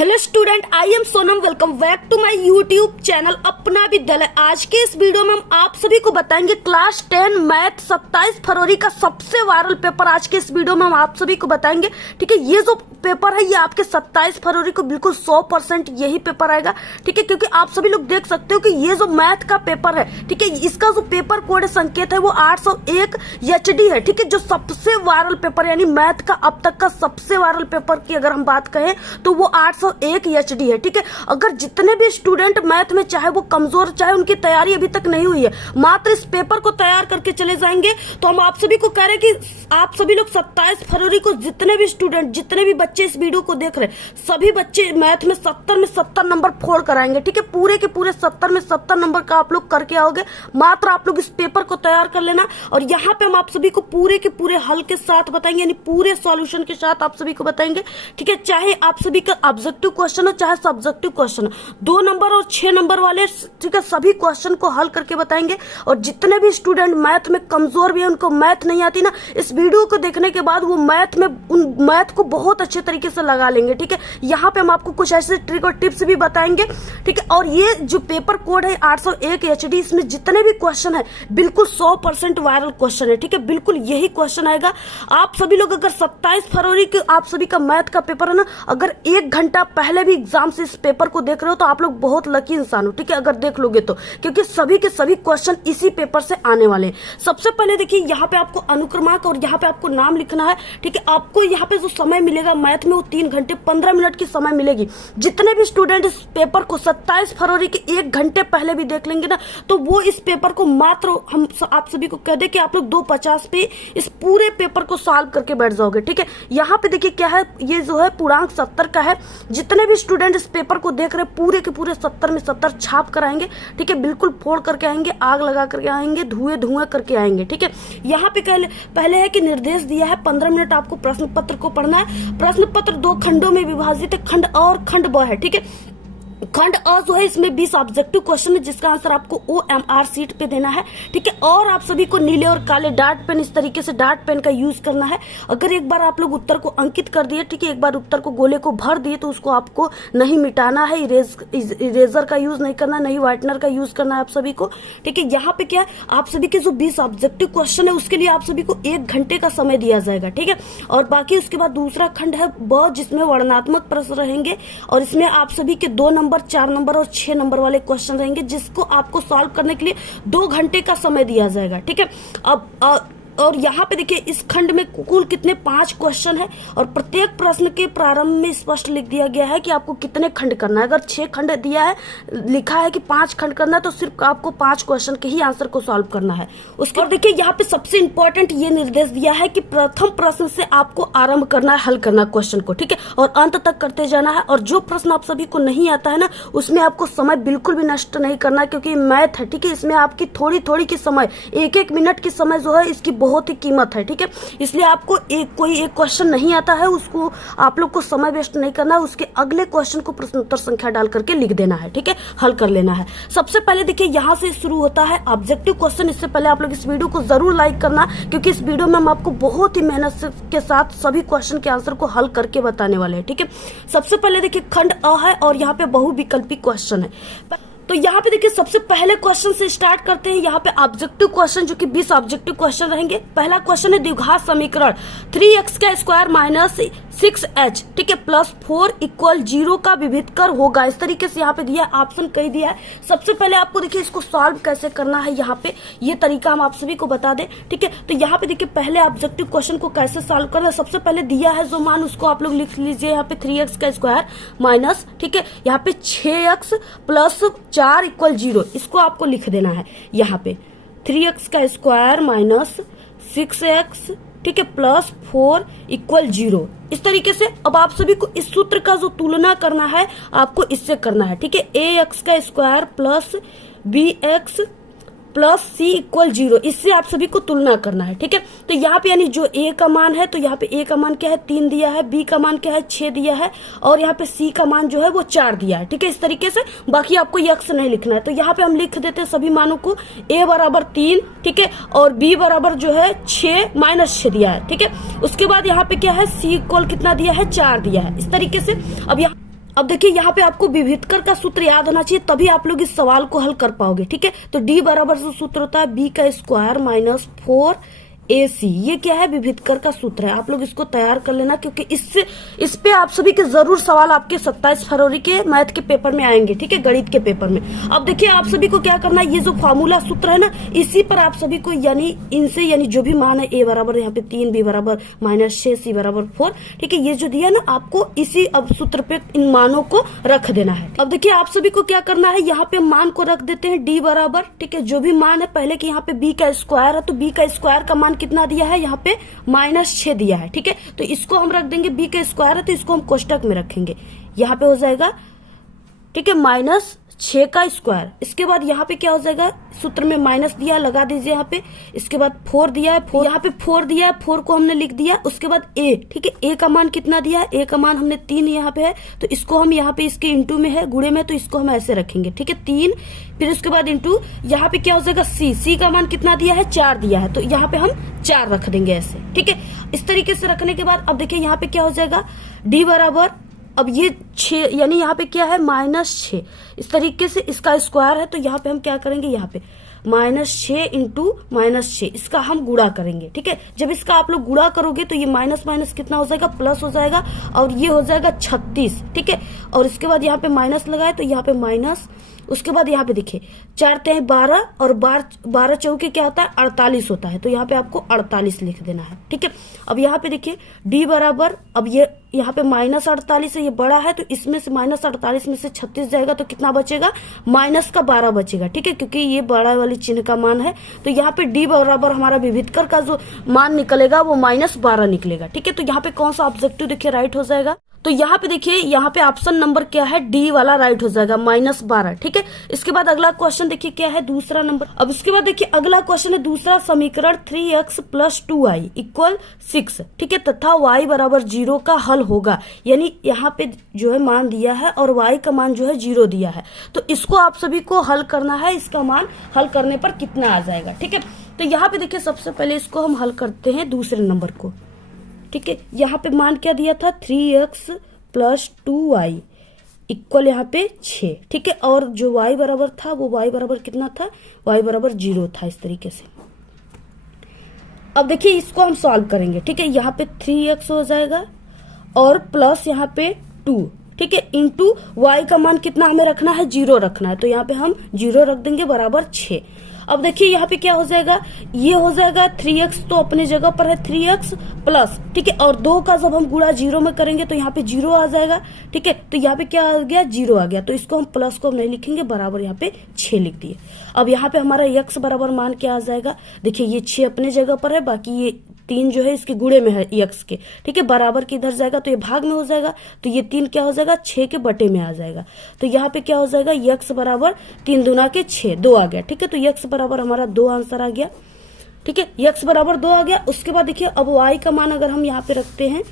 Hello student, I am Sonam. Welcome back to my YouTube channel Apna Vidyalaya. आज के इस video में हम आप सभी को बताएंगे क्लास 10 मैथ 27 फरवरी का सबसे वायरल पेपर। आज के इस वीडियो में हम आप सभी को बताएंगे, ठीक है। ये जो पेपर है ये आपके 27 फरवरी को बिल्कुल 100% यही पेपर आएगा, ठीक है। क्योंकि आप सभी लोग देख सकते हो कि ये जो मैथ का पेपर है, ठीक है, इसका जो पेपर कोड संकेत है वो 801 HD है, ठीक है। जो सबसे वायरल पेपर यानी मैथ का अब तक का सबसे वायरल पेपर की अगर हम बात कहें तो वो 801 HD है, ठीक है। अगर जितने भी स्टूडेंट मैथ में चाहे वो कमजोर, चाहे उनकी तैयारी अभी तक नहीं हुई है, मात्र इस पेपर को तैयार करके चले जाएंगे, तो हम आप सभी को कह रहे हैं कि आप सभी लोग 27 फरवरी को जितने भी स्टूडेंट, जितने भी बच्चे इस वीडियो को देख रहे हैं, सभी बच्चे मैथ में 70 नंबर फोड़ कराएंगे, ठीक है। पूरे के पूरे 70 में 70 नंबर का आप लोग करके आओगे। मात्र आप लोग इस पेपर को तैयार कर लेना। और यहाँ पे हम आप सभी को पूरे के पूरे हल के साथ बताएंगे, यानी पूरे सॉल्यूशन के साथ आप सभी को बताएंगे, ठीक है। चाहे आप सभी का ऑब्जेक्टिव क्वेश्चन हो चाहे सब्जेक्टिव क्वेश्चन हो, 2 नंबर और 6 नंबर वाले, ठीक है, सभी क्वेश्चन को हल करके बताएंगे। और जितने भी स्टूडेंट मैथ में कमजोर भी है, उनको मैथ नहीं आती ना, इस वीडियो को देखने के बाद वो मैथ में उन मैथ को बहुत अच्छे तरीके से लगा लेंगे, ठीक है। यहाँ पे हम आपको कुछ ऐसे ट्रिक और टिप्स भी बताएंगे, ठीक है। और ये जो पेपर कोड है 801 HD, इसमें जितने भी क्वेश्चन है बिल्कुल 100% वायरल क्वेश्चन है, ठीक है। बिल्कुल यही क्वेश्चन आएगा। आप सभी लोग अगर 27 फरवरी के आप सभी का मैथ का पेपर है ना, अगर 1 घंटा पहले भी एग्जाम से इस पेपर को देख रहे हो तो आप लोग बहुत लकी इंसान हो, ठीक है, अगर देख लोगे तो। क्योंकि सभी के सभी क्वेश्चन इसी पेपर से आने वाले हैं। सबसे पहले देखिए, यहाँ पे आपको अनुक्रमांक और यहाँ पे आपको नाम लिखना है, ठीक है। आपको यहाँ पे जो समय मिलेगा मैथ में वो 3 घंटे 15 मिनट की समय मिलेगी। जितने भी स्टूडेंट इस पेपर को 27 फरवरी के 1 घंटे पहले भी देख लेंगे ना, तो वो इस पेपर को मात्र हम आप सभी को कह दे कि आप लोग 250 पे इस पूरे पेपर को सॉल्व करके बैठ जाओगे, ठीक है। यहाँ पे देखिए क्या है, ये जो है पूर्णांक 70 का है। जितने भी स्टूडेंट इस पेपर को देख रहे पूरे के पूरे 70 में 70 छाप कर आएंगे, ठीक है। बिल्कुल फोड़ करके आएंगे, आग लगा करके आएंगे, धुएं करके आएंगे, ठीक है। यहाँ पे पहले है कि निर्देश दिया है 15 मिनट आपको प्रश्न पत्र को पढ़ना है। प्रश्न पत्र 2 खंडों में विभाजित है, खंड अ और खंड ब है, ठीक है। खंड अ जो है इसमें 20 ऑब्जेक्टिव क्वेश्चन है, जिसका आंसर आपको OMR सीट पे देना है, ठीक है। और आप सभी को नीले और काले डार्ट पेन, इस तरीके से डार्ट पेन का यूज करना है। अगर एक बार आप लोग उत्तर को अंकित कर दिए, ठीक है, एक बार उत्तर को गोले को भर दिए, तो उसको आपको नहीं मिटाना है। इरेजर का यूज नहीं करना, नहीं व्हाइटनर का यूज करना है आप सभी को, ठीक है। यहाँ पे क्या है, आप सभी के जो 20 ऑब्जेक्टिव क्वेश्चन है उसके लिए आप सभी को 1 घंटे का समय दिया जाएगा, ठीक है। और बाकी उसके बाद दूसरा खंड है ब, जिसमें वर्णनात्मक प्रश्न रहेंगे। और इसमें आप सभी के 2 नंबर 4 नंबर और 6 नंबर वाले क्वेश्चन रहेंगे, जिसको आपको सॉल्व करने के लिए 2 घंटे का समय दिया जाएगा, ठीक है। अब और यहाँ पे देखिए, इस खंड में कुल कितने 5 क्वेश्चन है। और प्रत्येक प्रश्न के प्रारंभ में स्पष्ट लिख दिया गया है कि आपको कितने खंड करना है। अगर 6 खंड दिया है, लिखा है कि 5 खंड करना है, तो सिर्फ आपको 5 क्वेश्चन के ही आंसर को सॉल्व करना है उसके। और देखिए यहाँ पे सबसे इंपॉर्टेंट ये निर्देश दिया है कि प्रथम प्रश्न से आपको आरंभ करना है, हल करना क्वेश्चन को, ठीक है, और अंत तक करते जाना है। और जो प्रश्न आप सभी को नहीं आता है ना, उसमें आपको समय बिल्कुल भी नष्ट नहीं करना, क्योंकि मैथ है, ठीक है। इसमें आपकी थोड़ी की समय, 1 मिनट की समय जो है इसकी बहुत ही कीमत है, ठीक है। इसलिए आपको कोई एक क्वेश्चन नहीं आता है, उसको आप लोग को समय वेस्ट नहीं करना है। उसके अगले क्वेश्चन को प्रश्नोत्तर संख्या डाल करके लिख देना है, ठीक है, हल कर लेना है। सबसे पहले देखिए यहाँ से शुरू होता है ऑब्जेक्टिव क्वेश्चन। इससे पहले आप लोग इस वीडियो को जरूर लाइक करना, क्योंकि इस वीडियो में हम आपको बहुत ही मेहनत के साथ सभी क्वेश्चन के आंसर को हल करके बताने वाले हैं, ठीक है। सबसे पहले देखिए खंड अ है और यहाँ पे बहुविकल्पी क्वेश्चन है। तो यहाँ पे देखिए सबसे पहले क्वेश्चन से स्टार्ट करते हैं। यहाँ पे ऑब्जेक्टिव क्वेश्चन, जो कि 20 ऑब्जेक्टिव क्वेश्चन रहेंगे। पहला क्वेश्चन है द्विघात समीकरण 3x का स्क्वायर माइनस 6h, ठीक है, प्लस 4 = 0 का विभेद कर होगा। इस तरीके से यहाँ पे दिया है, ऑप्शन कई दिया है। सबसे पहले आपको देखिए इसको सॉल्व कैसे करना है, यहाँ पे ये तरीका हम आप सभी को बता दें, ठीक है। तो यहाँ पे देखिए पहले ऑब्जेक्टिव क्वेश्चन को कैसे सॉल्व करना है। सबसे पहले दिया है जो मान, उसको आप लोग लिख लीजिए। यहाँ पे 3x का स्क्वायर माइनस, ठीक है, यहाँ पे 6x प्लस 4 = 0, इसको आपको लिख देना है। यहाँ पे 3x का स्क्वायर माइनस 6x, ठीक है, प्लस 4 = 0। इस तरीके से अब आप सभी को इस सूत्र का जो तुलना करना है आपको इससे करना है, ठीक है। ax का square plus bx plus c = 0, इससे आप सभी को तुलना करना है, ठीक है। तो यहाँ पे यानी जो a का मान है, तो यहाँ पे a का मान क्या है 3 दिया है, b का मान क्या है 6 दिया है, और यहाँ पे c का मान जो है वो 4 दिया है, ठीक है। इस तरीके से बाकी आपको x नहीं लिखना है। तो यहाँ पे हम लिख देते हैं सभी मानों को, a बराबर 3, ठीक है, और b बराबर जो है 6 माइनस 6 दिया है, ठीक है। उसके बाद यहाँ पे क्या है, c इक्वल कितना दिया है 4 दिया है। इस तरीके से अब देखिए यहाँ पे आपको विभेदकर का सूत्र याद होना चाहिए, तभी आप लोग इस सवाल को हल कर पाओगे। ठीक है, तो डी बराबर से सूत्र होता है बी का स्क्वायर माइनस 4ac। ये क्या है, विभेदकर का सूत्र है। आप लोग इसको तैयार कर लेना, क्योंकि इस पे आप सभी के जरूर सवाल आपके 27 फरवरी के मैथ के पेपर में आएंगे। ठीक है, गणित के पेपर में। अब देखिए आप सभी को क्या करना है, ये जो फॉर्मूला सूत्र है ना, इसी पर आप सभी को यानी इनसे यानी जो भी मान है a बराबर यहाँ पे 3, b बराबर -6, c बराबर 4, ठीक है, ये जो दिया ना आपको इसी अब सूत्र पे इन मानों को रख देना है। अब देखिए आप सभी को क्या करना है, यहाँ पे मान को रख देते हैं d बराबर, ठीक है, जो भी मान है पहले कि यहाँ पे b का स्क्वायर है, तो b का स्क्वायर का मान कितना दिया है, यहाँ पे -6 दिया है। ठीक है, तो इसको हम रख देंगे, b का स्क्वायर है तो इसको हम कोष्टक में रखेंगे, यहाँ पे हो जाएगा, ठीक है, -6 का स्क्वायर। इसके बाद यहाँ पे क्या हो जाएगा, सूत्र में माइनस दिया लगा दीजिए यहाँ पे। इसके बाद 4 दिया है, 4 यहाँ पे 4 दिया है, 4 को हमने लिख दिया। उसके बाद a, ठीक है, a का मान कितना दिया है, a का मान हमने 3 यहाँ पे है, तो इसको हम यहाँ पे इसके इंटू में है, गुणे में, तो इसको हम ऐसे रखेंगे। ठीक है, 3, फिर उसके बाद इंटू यहाँ पे क्या हो जाएगा, c का मान कितना दिया है, 4 दिया है, तो यहाँ पे हम 4 रख देंगे ऐसे। ठीक है, इस तरीके से रखने के बाद अब देखिए यहाँ पे क्या हो जाएगा, d बराबर, अब ये 6 यानी यहाँ पे क्या है -6, इस तरीके से इसका स्क्वायर है, तो यहाँ पे हम क्या करेंगे, यहाँ पे -6 इंटू -6 इसका हम गुणा करेंगे। ठीक है, जब इसका आप लोग गुणा करोगे तो ये माइनस माइनस कितना हो जाएगा, प्लस हो जाएगा, और ये हो जाएगा 36। ठीक है, और इसके बाद यहाँ पे माइनस लगाए तो यहाँ पे माइनस, उसके बाद यहाँ पे देखिए 4 × 12 और 12 चौके क्या होता है, 48 होता है, तो यहाँ पे आपको 48 लिख देना है। ठीक है, अब यहाँ पे देखिए d बराबर, अब ये यहाँ पे -48 है, ये बड़ा है, तो इसमें से -48 में से 36 जाएगा तो कितना बचेगा, -12 बचेगा। ठीक है, क्योंकि ये बड़ा वाली चिन्ह का मान है, तो यहाँ पे d बराबर हमारा विभेदकर का जो मान निकलेगा वो -12 निकलेगा। ठीक है, तो यहाँ पे कौन सा ऑब्जेक्टिव देखिए राइट हो जाएगा, तो यहाँ पे देखिए, यहाँ पे ऑप्शन नंबर क्या है, डी वाला राइट हो जाएगा, -12। ठीक है, इसके बाद अगला क्वेश्चन देखिए क्या है, दूसरा नंबर। अब इसके बाद देखिए अगला क्वेश्चन है दूसरा समीकरण 3x + 2y = 6। ठीक है, तथा y बराबर 0 का हल होगा, यानी यहाँ पे जो है मान दिया है और y का मान जो है 0 दिया है, तो इसको आप सभी को हल करना है, इसका मान हल करने पर कितना आ जाएगा। ठीक है, तो यहाँ पे देखिए सबसे पहले इसको हम हल करते हैं दूसरे नंबर को। ठीक है, यहाँ पे मान क्या दिया था, 3x + 2y = यहाँ पे 6। ठीक है, और जो y बराबर था वो y बराबर कितना था, y बराबर 0 था, इस तरीके से। अब देखिए इसको हम सॉल्व करेंगे। ठीक है, यहाँ पे 3x हो जाएगा और प्लस यहाँ पे 2, ठीक है, इंटू y का मान कितना हमें रखना है, 0 रखना है, तो यहाँ पे हम 0 रख देंगे बराबर 6। अब देखिए यहाँ पे क्या हो जाएगा, ये हो जाएगा 3x तो अपने जगह पर है 3x प्लस, ठीक है, और 2 का जब हम गुणा 0 में करेंगे तो यहाँ पे 0 आ जाएगा। ठीक है, तो यहाँ पे क्या आ गया, 0 आ गया, तो इसको हम प्लस को हम नहीं लिखेंगे, बराबर यहाँ पे 6 लिख दिए। अब यहाँ पे हमारा x बराबर मान क्या आ जाएगा, देखिए ये 6 अपने जगह पर है, बाकी ये 3 जो है इसके गुणे में है x के। ठीक है, बराबर के इधर जाएगा तो ये भाग में हो जाएगा, तो ये 3 क्या हो जाएगा, 6 के बटे में आ जाएगा, तो यहाँ पे क्या हो जाएगा, x बराबर 3 दूना के 6, 2 आ गया। ठीक है, तो x बराबर हमारा 2 आंसर आ गया। ठीक है, x बराबर 2 आ गया। उसके बाद देखिए अब y का मान अगर हम यहाँ पे रखते हैं,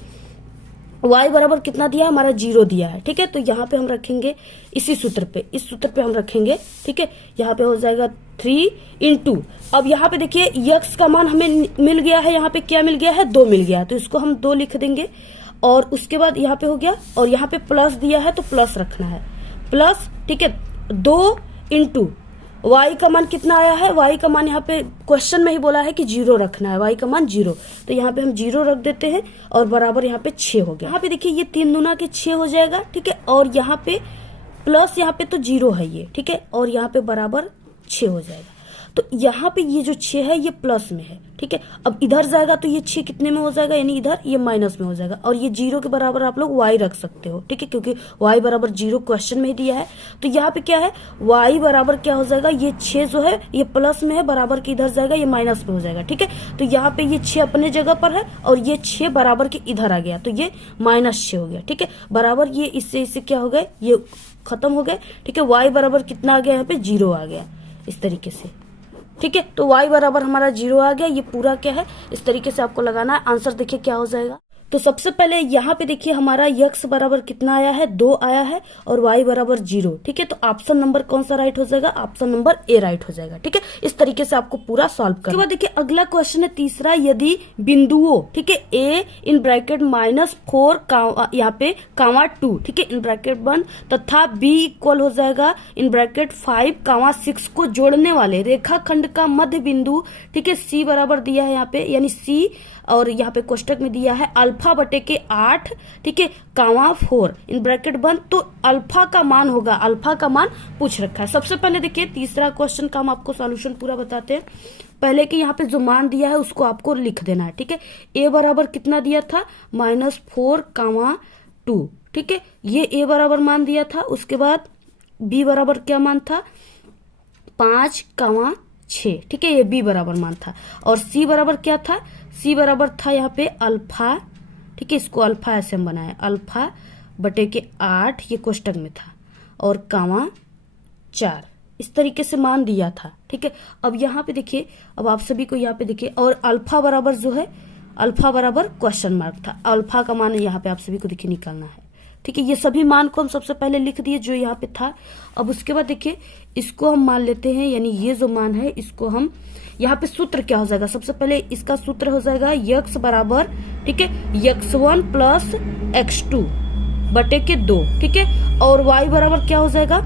y बराबर कितना दिया, हमारा 0 दिया है। ठीक है, तो यहाँ पे हम रखेंगे इसी सूत्र पे, इस सूत्र पे हम रखेंगे। ठीक है, यहाँ पे हो जाएगा 3 इंटू, अब यहाँ पे देखिए x का मान हमें मिल गया है, यहाँ पे क्या मिल गया है, 2 मिल गया है, तो इसको हम 2 लिख देंगे। और उसके बाद यहाँ पे हो गया, और यहाँ पे प्लस दिया है तो प्लस रखना है, प्लस। ठीक है, 2 इंटू y का मान कितना आया है, y का मान यहाँ पे क्वेश्चन में ही बोला है कि 0 रखना है, y का मान 0, तो यहाँ पे हम 0 रख देते हैं और बराबर यहाँ पे 6 हो गया। यहाँ पे देखिए ये 3 दूना के 6 हो जाएगा। ठीक है, और यहाँ पे प्लस, यहाँ पे तो 0 है ये। ठीक है, और यहाँ पे बराबर 6 हो जाएगा, तो यहाँ पे ये जो 6 है ये प्लस में है। ठीक है, अब इधर जाएगा तो ये 6 कितने में हो जाएगा, यानी इधर ये माइनस में हो जाएगा, और ये 0 के बराबर आप लोग y रख सकते हो। ठीक है, क्योंकि y बराबर 0 क्वेश्चन में ही दिया है, तो यहाँ पे क्या है, y बराबर क्या हो जाएगा, ये 6 जो है ये प्लस में है, बराबर के इधर जाएगा, ये माइनस में हो जाएगा। ठीक है, तो यहाँ पे ये 6 अपने जगह पर है और ये 6 बराबर के इधर आ गया, तो ये -6 हो गया। ठीक है, बराबर ये इससे क्या हो गए, ये खत्म हो गए। ठीक है, y बराबर कितना आ गया, यहाँ पे 0 आ गया, इस तरीके से। ठीक है, तो y बराबर हमारा 0 आ गया, ये पूरा क्या है, इस तरीके से आपको लगाना है। आंसर देखिए क्या हो जाएगा, तो सबसे पहले यहाँ पे देखिए हमारा x बराबर कितना आया है, 2 आया है, और y बराबर 0। ठीक है, तो ऑप्शन नंबर कौन सा राइट हो जाएगा, ऑप्शन नंबर ए राइट हो जाएगा। ठीक है, इस तरीके से आपको पूरा सॉल्व करना। उसके बाद देखिए अगला क्वेश्चन है तीसरा, यदि बिंदुओं, ठीक है, a इन ब्रैकेट -4 यहाँ पे -2, ठीक है, इन ब्रैकेट 1 तथा b इक्वल हो जाएगा इन ब्रैकेट 5, 6 को जोड़ने वाले रेखाखंड का मध्य बिंदु, ठीक है, c बराबर दिया है यहाँ पे, यानी c, और यहाँ पे कोष्टक में दिया है अल्फा बटे के 8, ठीक है, -4 इन ब्रैकेट 1। तो अल्फा का मान होगा, अल्फा का मान पूछ रखा है। सबसे पहले देखिए तीसरा क्वेश्चन का हम आपको सॉल्यूशन पूरा बताते हैं। पहले कि यहाँ पे जो मान दिया है उसको आपको लिख देना है। ठीक है, a बराबर कितना दिया था, -4, 2, ठीक है, ये a बराबर मान दिया था। उसके बाद b बराबर क्या मान था, 5, 6, ठीक है, ये b बराबर मान था। और c बराबर क्या था, c बराबर था यहाँ पे अल्फा, ठीक है, इसको अल्फा ऐसे हम बनाए, अल्फा बटे के 8, ये कोष्टक में था, और 4, इस तरीके से मान दिया था। ठीक है, अब यहाँ पे देखिए, अब आप सभी को यहाँ पे देखिए, और अल्फा बराबर जो है, अल्फा बराबर क्वेश्चन मार्क था, अल्फा का मान यहाँ पे आप सभी को देखिए निकालना है। ठीक है, ये सभी मान को हम सबसे पहले लिख दिए जो यहाँ पे था। अब उसके बाद देखिए इसको हम मान लेते हैं, यानी ये जो मान है इसको हम, यहाँ पे सूत्र क्या हो जाएगा, सबसे पहले इसका सूत्र हो जाएगा x बराबर, ठीक है, x1 प्लस x2 बटे के 2, ठीक है, और y बराबर क्या हो जाएगा,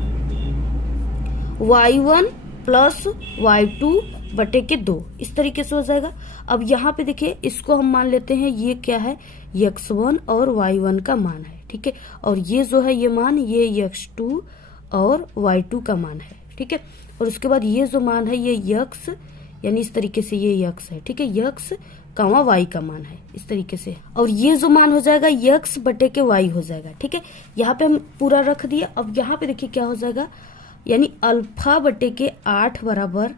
y1 प्लस y2 बटे के 2, इस तरीके से हो जाएगा। अब यहाँ पे देखिए इसको हम मान लेते हैं, ये क्या है, x1 और y1 का मान है। ठीक है, और ये जो है ये मान, ये x2 और y2 का मान है। ठीक है, और उसके बाद ये जो मान है ये x, यानी इस तरीके से ये x है। ठीक है, x, y का मान है इस तरीके से, और ये जो मान हो जाएगा x बटे के y हो जाएगा। ठीक है, यहाँ पे हम पूरा रख दिया। अब यहाँ पे देखिए क्या हो जाएगा, यानी अल्फा बटे के 8 बराबर,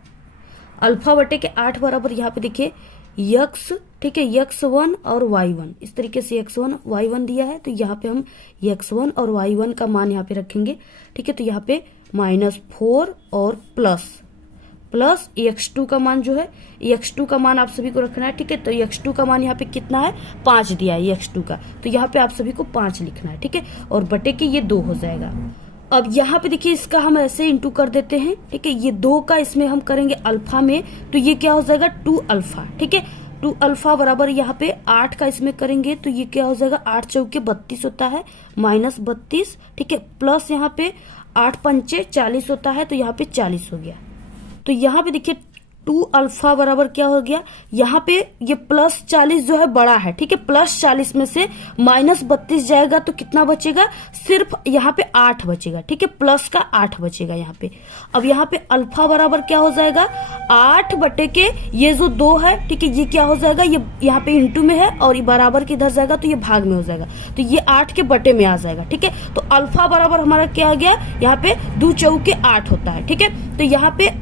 अल्फा बटे के 8 बराबर यहाँ पे देखिए x, ठीक है, x1 और y1, इस तरीके से x1 y1 दिया है, तो यहाँ पे हम x1 और y1 का मान यहाँ पे रखेंगे। ठीक है, तो यहाँ पे -4 और प्लस x2 का मान जो है, x2 का मान आप सभी को रखना है। ठीक है, तो x2 का मान यहाँ पे कितना है, 5 दिया है x2 का, तो यहाँ पे आप सभी को 5 लिखना है। ठीक है, और बटे के ये 2 हो जाएगा। अब यहाँ पे देखिए इसका हम ऐसे इंटू कर देते हैं। ठीक है, ये 2 का इसमें हम करेंगे अल्फा में, तो ये क्या हो जाएगा, 2 अल्फा। ठीक है, 2 अल्फा बराबर यहाँ पे 8 का इसमें करेंगे, तो ये क्या हो जाएगा, 8 चौके 32 होता है, -32। ठीक है, प्लस यहाँ पे 8 पंचे 40 होता है, तो यहाँ पे 40 हो गया। तो यहाँ पे देखिए 2 अल्फा बराबर क्या हो गया, यहाँ पे ये +40 जो है बड़ा है। ठीक है, +40 में से -32 जाएगा तो कितना बचेगा, सिर्फ यहाँ पे 8 बचेगा। ठीक है, प्लस का 8 बचेगा यहाँ पे। अब यहाँ पे अल्फा बराबर क्या हो जाएगा, 8 बटे के ये जो 2 है, ठीक है, ये क्या हो जाएगा, ये यहाँ पे इंटू में है, और ये बराबर के इधर जाएगा तो ये भाग में हो जाएगा, तो ये 8 के बटे में आ जाएगा। ठीक है, तो अल्फा बराबर हमारा क्या आ गया, यहाँ पे 2 चौके 8 होता है। ठीक है, तो यहाँ पे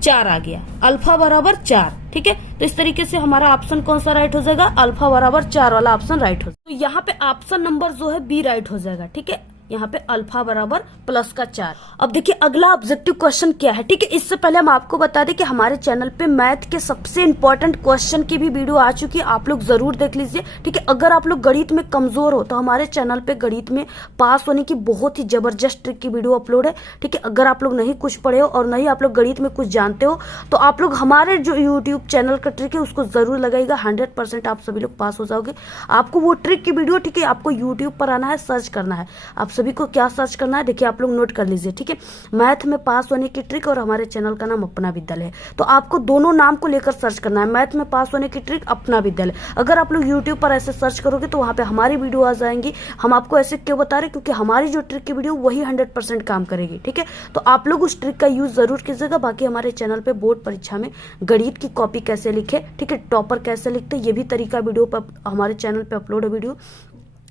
4 आ गया, अल्फा बराबर 4। ठीक है, तो इस तरीके से हमारा ऑप्शन कौन सा राइट हो जाएगा, अल्फा बराबर 4 वाला ऑप्शन राइट हो जाएगा। तो यहाँ पे ऑप्शन नंबर जो है बी राइट हो जाएगा। ठीक है, यहाँ पे अल्फा बराबर प्लस का 4। अब देखिए अगला ऑब्जेक्टिव क्वेश्चन क्या है। ठीक है, इससे पहले हम आपको बता दें कि हमारे चैनल पे मैथ के सबसे इंपॉर्टेंट क्वेश्चन की भी वीडियो आ चुकी है, आप लोग जरूर देख लीजिए। ठीक है, अगर आप लोग गणित में कमजोर हो तो हमारे चैनल पे गणित में पास होने की बहुत ही जबरदस्त ट्रिक की वीडियो अपलोड है। ठीक है, अगर आप लोग नहीं कुछ पढ़े हो और नहीं आप लोग गणित में कुछ जानते हो तो आप लोग हमारे जो यूट्यूब चैनल का ट्रिक है उसको जरूर लगाइएगा, 100% आप सभी लोग पास हो जाओगे। आपको वो ट्रिक की वीडियो, ठीक है, आपको यूट्यूब पर आना है, सर्च करना है। आप सभी को क्या सर्च करना है, देखिए आप लोग नोट कर लीजिए। ठीक है, मैथ में पास होने की ट्रिक और हमारे चैनल का नाम अपना विद्यालय है, तो आपको दोनों नाम को लेकर सर्च करना है, मैथ में पास होने की ट्रिक, अपना विद्यालय। अगर आप लोग यूट्यूब पर ऐसे सर्च करोगे तो वहां पे हमारी वीडियो आ जाएंगी। हम आपको ऐसे क्यों बता रहे, क्योंकि हमारी जो ट्रिक की वीडियो वही 100% काम करेगी। ठीक है, तो आप लोग उस ट्रिक का यूज जरूर कीजिएगा। बाकी हमारे चैनल पे बोर्ड परीक्षा में गणित की कॉपी कैसे लिखे, ठीक है, टॉपर कैसे लिखते, ये भी तरीका वीडियो पर हमारे चैनल पे अपलोड है वीडियो।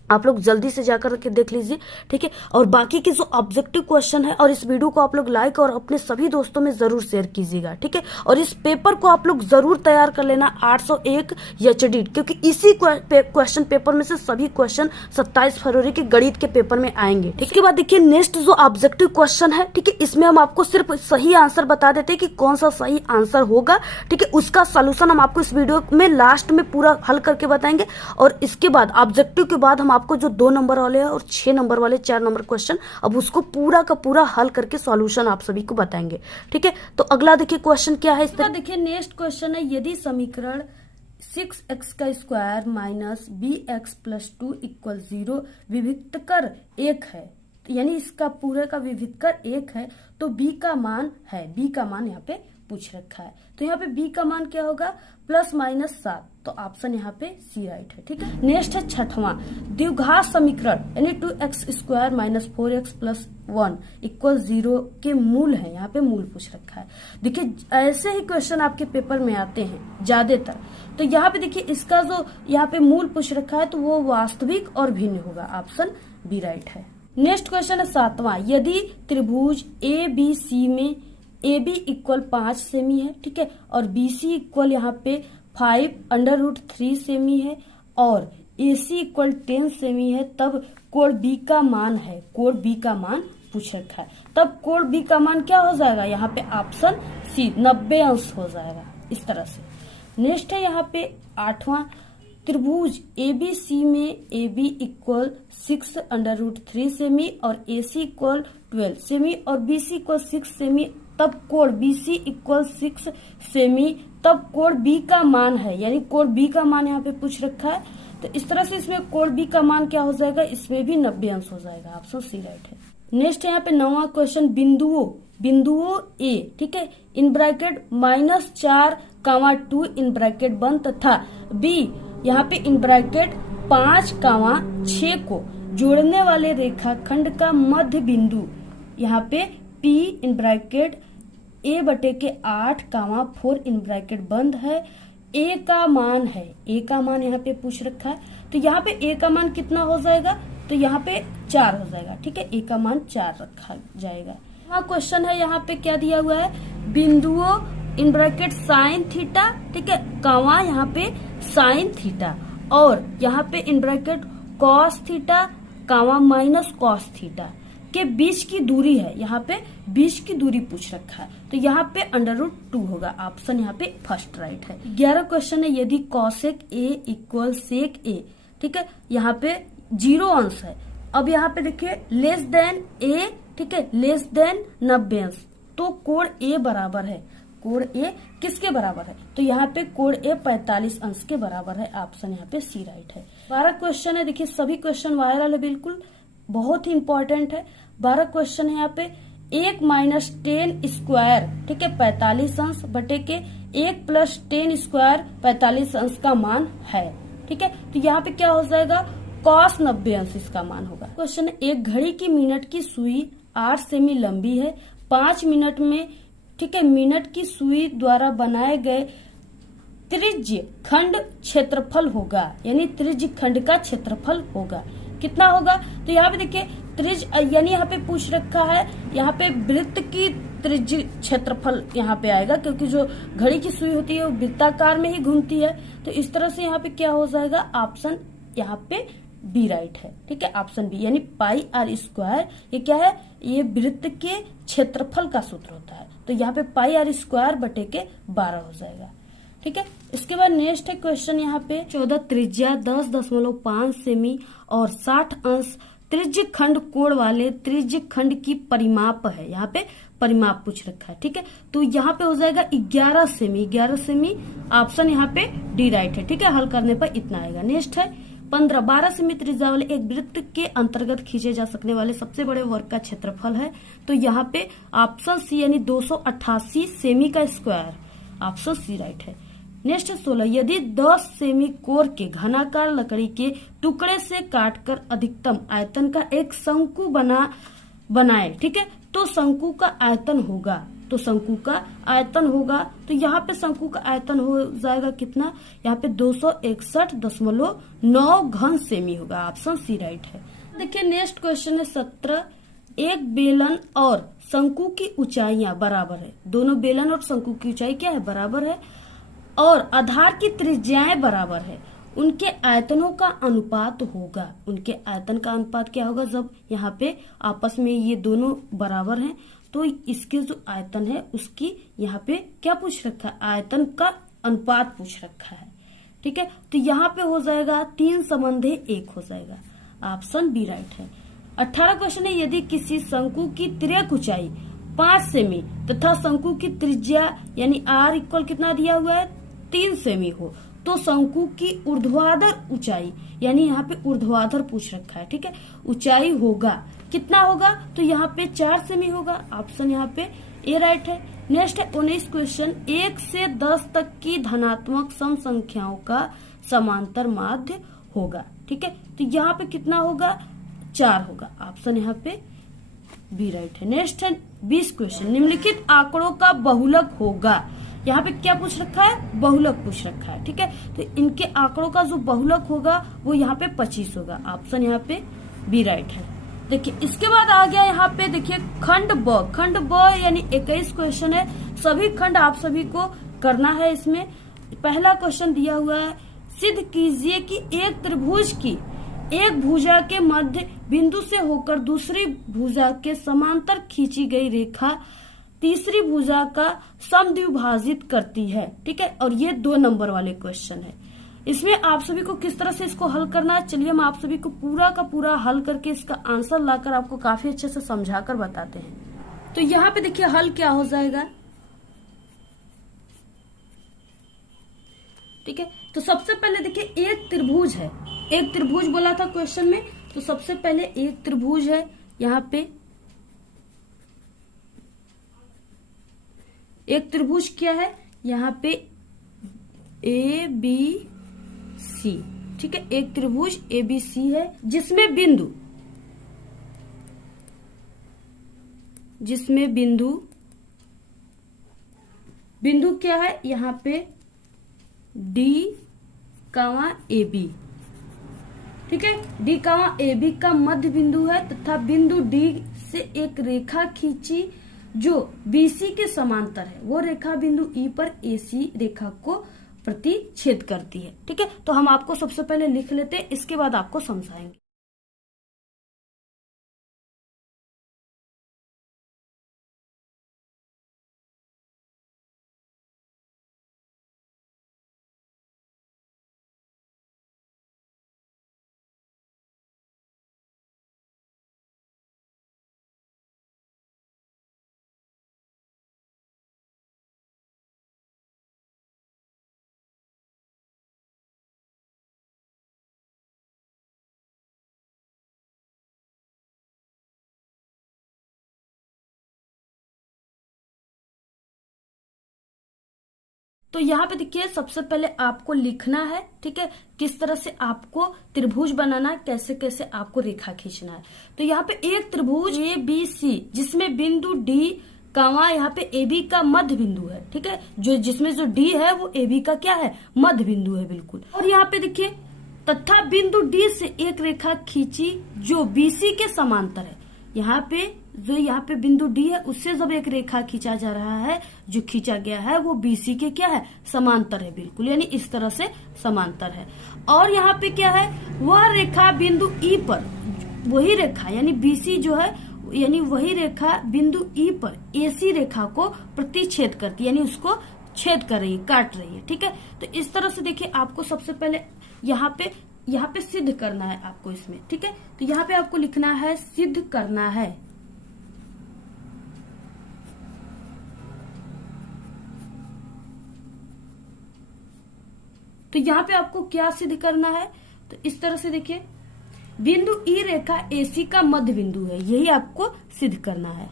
आप लोग जल्दी से जाकर के देख लीजिए, ठीक है। और बाकी के जो ऑब्जेक्टिव क्वेश्चन है, और इस वीडियो को आप लोग लाइक और अपने सभी दोस्तों में जरूर शेयर कीजिएगा, ठीक है। और इस पेपर को आप लोग जरूर तैयार कर लेना 801 एचडी, क्योंकि इसी क्वेश्चन पेपर में से सभी क्वेश्चन 27 फरवरी के गणित के पेपर में आएंगे, ठीक है। इसके बाद देखिए नेक्स्ट जो ऑब्जेक्टिव क्वेश्चन है, ठीक है, इसमें हम आपको सिर्फ सही आंसर बता देते हैं कि कौन सा सही आंसर होगा, ठीक है। उसका सोल्यूशन हम आपको इस वीडियो में लास्ट में पूरा हल करके बताएंगे। और इसके बाद ऑब्जेक्टिव के बाद हम आपको जो 2 नंबर वाले और 6 नंबर वाले 4 नंबर क्वेश्चन, अब उसको पूरा का पूरा हल करके सॉल्यूशन आप सभी को बताएंगे, ठीक है। तो अगला देखिए क्वेश्चन क्या है, इसका देखिए नेक्स्ट क्वेश्चन है, यदि समीकरण 6x का square minus bx plus 2 equal 0 विविक्तकर 1 है, यानी इसका पूरे का विविधकर 1 है, तो b का मान है, b का मान यहाँ पे पूछ रखा है। तो यहाँ पे b का मान क्या होगा, प्लस माइनस 7, तो ऑप्शन यहाँ पे सी राइट है, ठीक है। नेक्स्ट है छठवां, द्विघात समीकरण यानी 2x square minus 4x plus 1 equal 0 के मूल है, यहाँ पे मूल पूछ रखा है। देखिए ऐसे ही क्वेश्चन आपके पेपर में आते हैं ज्यादातर, तो यहाँ पे देखिए इसका जो यहाँ पे मूल पूछ रखा है तो वो वास्तविक और भिन्न होगा, ऑप्शन बी राइट है। नेक्स्ट क्वेश्चन है 7वां, यदि त्रिभुज ए बी सी में ए बी इक्वल 5 सेमी है, ठीक है, और बी सी इक्वल यहाँ पे 5√3 सेमी है, और ए सी इक्वल 10 सेमी है, तब कोण बी का मान है, कोण बी का मान पूछ रखा है, तब कोण बी का मान क्या हो जाएगा, यहाँ पे ऑप्शन सी 90 अंश हो जाएगा, इस तरह से। नेक्स्ट है यहाँ पे 8वां, त्रिभुज ए बी सी में ए बी इक्वल 6√3 सेमी और ए सी इक्वल 12 सेमी और बी सी इक्वल 6 सेमी, तब कोण बी सी इक्वल 6 सेमी, तब कोण बी का मान है, यानी कोण बी का मान यहाँ पे पूछ रखा है, तो इस तरह से इसमें कोण बी का मान क्या हो जाएगा, इसमें भी 90 अंश हो जाएगा, ऑप्शन सी राइट है। नेक्स्ट है यहाँ पे 9वां क्वेश्चन, बिंदुओं ए, ठीक है, इन ब्रैकेट -4, 2 इन ब्रैकेट बंद तथा बी यहाँ पे इन ब्रैकेट 5, 6 को जोड़ने वाले रेखाखंड का मध्य बिंदु यहाँ पे P इन ब्रैकेट A बटे के 8, 4 इन ब्रैकेट बंद है, A का मान है, A का मान यहाँ पे पूछ रखा है, तो यहाँ पे A का मान कितना हो जाएगा, तो यहाँ पे 4 हो जाएगा, ठीक है, A का मान 4 रखा जाएगा। वहाँ क्वेश्चन है यहाँ पे क्या दिया हुआ है, बिंदुओं इन ब्रैकेट साइन थीटा, ठीक है, कावा यहाँ पे साइन थीटा, और यहाँ पे इन ब्रैकेट कॉस थीटा, कावा माइनस कॉस थीटा के बीच की दूरी है, यहाँ पे बीच की दूरी पूछ रखा है, तो यहाँ पे √2 होगा, ऑप्शन यहाँ पे फर्स्ट राइट है। 11 क्वेश्चन है, यदि कॉसेक ए इक्वल सेक ए, ठीक है, यहाँ पे 0 अंश है, अब यहाँ पे देखिए लेस देन ए, ठीक है, लेस देन 90 अंश, तो कोण ए बराबर है, कोण ए किसके बराबर है, तो यहाँ पे कोण ए 45 अंश के बराबर है, ऑप्शन यहाँ पे सी राइट है। 12 क्वेश्चन है, देखिए सभी क्वेश्चन वायरल है, बिल्कुल बहुत ही इंपॉर्टेंट है। 12 क्वेश्चन है यहाँ पे 1 माइनस 10 स्क्वायर, ठीक है, 45 अंश बटे के 1 प्लस 10 स्क्वायर 45 अंश का मान है, ठीक है, तो यहाँ पे क्या हो जाएगा, cos 90 अंश इसका मान होगा। क्वेश्चन, एक घड़ी की मिनट की सुई 8 सेमी लंबी है, 5 मिनट में, ठीक है, मिनट की सुई द्वारा बनाए गए त्रिज्य खंड क्षेत्रफल होगा, यानी त्रिज्य खंड का क्षेत्रफल होगा, कितना होगा, तो यहाँ पे देखिए त्रिज्य, यानी यहाँ पे पूछ रखा है, यहाँ पे वृत्त की त्रिज्य क्षेत्रफल यहाँ पे आएगा, क्योंकि जो घड़ी की सुई होती है वो वृत्ताकार में ही घूमती है, तो इस तरह से यहाँ पे क्या हो जाएगा, ऑप्शन यहाँ पे बी राइट है, ठीक है, ऑप्शन बी, यानी πr², ये क्या है, ये वृत्त के क्षेत्रफल का सूत्र होता है, तो यहाँ पे πr² बटे के 12 हो जाएगा, ठीक है। इसके बाद नेक्स्ट है क्वेश्चन यहाँ पे 14, त्रिज्या 10.5 सेमी और 60 अंश त्रिज्य खंड कोण वाले त्रिज्य खंड की परिमाप है, यहाँ पे परिमाप पूछ रखा है, ठीक है, तो यहाँ पे हो जाएगा 11 सेमी, ऑप्शन यहाँ पे डी राइट है, ठीक है, हल करने पर इतना आएगा। नेक्स्ट है 15, 12 सेमी त्रिज्या वाले एक वृत्त के अंतर्गत खींचे जा सकने वाले सबसे बड़े वर्ग का क्षेत्रफल है, तो यहाँ पे ऑप्शन सी यानी 288 सेमी का स्क्वायर, ऑप्शन सी राइट है। नेक्स्ट 16, यदि 10 सेमी कोर के घनाकार लकड़ी के टुकड़े से काटकर अधिकतम आयतन का एक शंकु बनाए, ठीक है, तो शंकु का आयतन होगा, तो शंकु का आयतन होगा। तो यहाँ पे शंकु का आयतन हो जाएगा कितना, यहाँ पे 261.9 घन सेमी होगा। ऑप्शन सी राइट है। देखिए नेक्स्ट क्वेश्चन है 17। एक बेलन और शंकु की ऊंचाइयां बराबर है। दोनों बेलन और शंकु की ऊंचाई क्या है, बराबर है, और आधार की त्रिज्याएं बराबर है। उनके आयतनों का अनुपात होगा। उनके आयतन का अनुपात क्या होगा, जब यहाँ पे आपस में ये दोनों बराबर हैं तो इसके जो आयतन है उसकी यहाँ पे क्या पूछ रखा है, आयतन का अनुपात पूछ रखा है। ठीक है, तो यहाँ पे हो जाएगा 3/1 हो जाएगा। ऑप्शन बी राइट है। 18 क्वेश्चन है, यदि किसी शंकु की तिर्यक ऊंचाई 5 सेमी तथा शंकु की त्रिज्या यानी r इक्वल कितना दिया हुआ है, 3 सेमी हो, तो शंकु की ऊर्ध्वाधर ऊंचाई यानी यहाँ पे ऊर्ध्वाधर पूछ रखा है। ठीक है, ऊंचाई होगा कितना होगा, तो यहाँ पे 4 सेमी होगा। ऑप्शन यहाँ पे ए राइट है। नेक्स्ट है 19 क्वेश्चन, 1 से 10 तक की धनात्मक सम संख्याओं का समांतर माध्य होगा। ठीक है, तो यहाँ पे कितना होगा, 4 होगा। ऑप्शन यहाँ पे बी राइट है। नेक्स्ट है 20 क्वेश्चन, निम्नलिखित आंकड़ों का बहुलक होगा। यहाँ पे क्या पूछ रखा है, बहुलक पूछ रखा है। ठीक है, तो इनके आंकड़ों का जो बहुलक होगा वो यहाँ पे 25 होगा। ऑप्शन यहाँ पे बी राइट है। देखिए इसके बाद आ गया यहाँ पे, देखिए खंड ब यानी 21 क्वेश्चन है। सभी खंड आप सभी को करना है। इसमें पहला क्वेश्चन दिया हुआ है, सिद्ध कीजिए कि एक त्रिभुज की एक भुजा के मध्य बिंदु से होकर दूसरी भुजा के समांतर खींची गई रेखा तीसरी भुजा का समद्विभाजित करती है। ठीक है, और ये 2 नंबर वाले क्वेश्चन है। इसमें आप सभी को किस तरह से इसको हल करना है, चलिए हम आप सभी को पूरा का पूरा हल करके इसका आंसर लाकर आपको काफी अच्छे से समझाकर बताते हैं। तो यहाँ पे देखिए हल क्या हो जाएगा। ठीक है, तो सबसे पहले देखिए एक त्रिभुज है, एक त्रिभुज बोला था क्वेश्चन में, तो सबसे पहले एक त्रिभुज है। यहाँ पे एक त्रिभुज क्या है, यहाँ पे ABC। ठीक है, एक त्रिभुज ABC है जिसमें बिंदु क्या है, यहाँ पे D, AB। ठीक है, D, AB का मध्य बिंदु है तथा बिंदु D से एक रेखा खींची जो BC के समांतर है। वो रेखा बिंदु E पर AC रेखा को प्रतिच्छेद करती है। ठीक है, तो हम आपको सबसे पहले लिख लेते हैं, इसके बाद आपको समझाएंगे। तो यहाँ पे देखिए सबसे पहले आपको लिखना है। ठीक है, किस तरह से आपको त्रिभुज बनाना है, कैसे कैसे आपको रेखा खींचना है। तो यहाँ पे एक त्रिभुज ABC जिसमें बिंदु D, यहाँ पे AB का मध्य बिंदु है। ठीक है, जिसमें जो D है वो AB का क्या है, मध्य बिंदु है बिल्कुल। और यहाँ पे देखिए तथा बिंदु D से एक रेखा खींची जो BC के समांतर है। यहाँ पे बिंदु D है, उससे जब एक रेखा खींचा जा रहा है, जो खींचा गया है वो BC के क्या है, समांतर है बिल्कुल, यानी इस तरह से समांतर है। और यहाँ पे क्या है, वह रेखा बिंदु E पर, वही रेखा यानी BC जो है, यानी वही रेखा बिंदु E पर AC रेखा को प्रतिच्छेद करती है, यानी उसको छेद कर रही है, काट रही है। ठीक है, तो इस तरह से देखिए आपको सबसे पहले यहाँ पे सिद्ध करना है आपको इसमें। ठीक है, तो यहाँ पे आपको लिखना है सिद्ध करना है। तो यहाँ पे आपको क्या सिद्ध करना है, तो इस तरह से देखिए बिंदु E रेखा AC का मध्य बिंदु है, यही आपको सिद्ध करना है।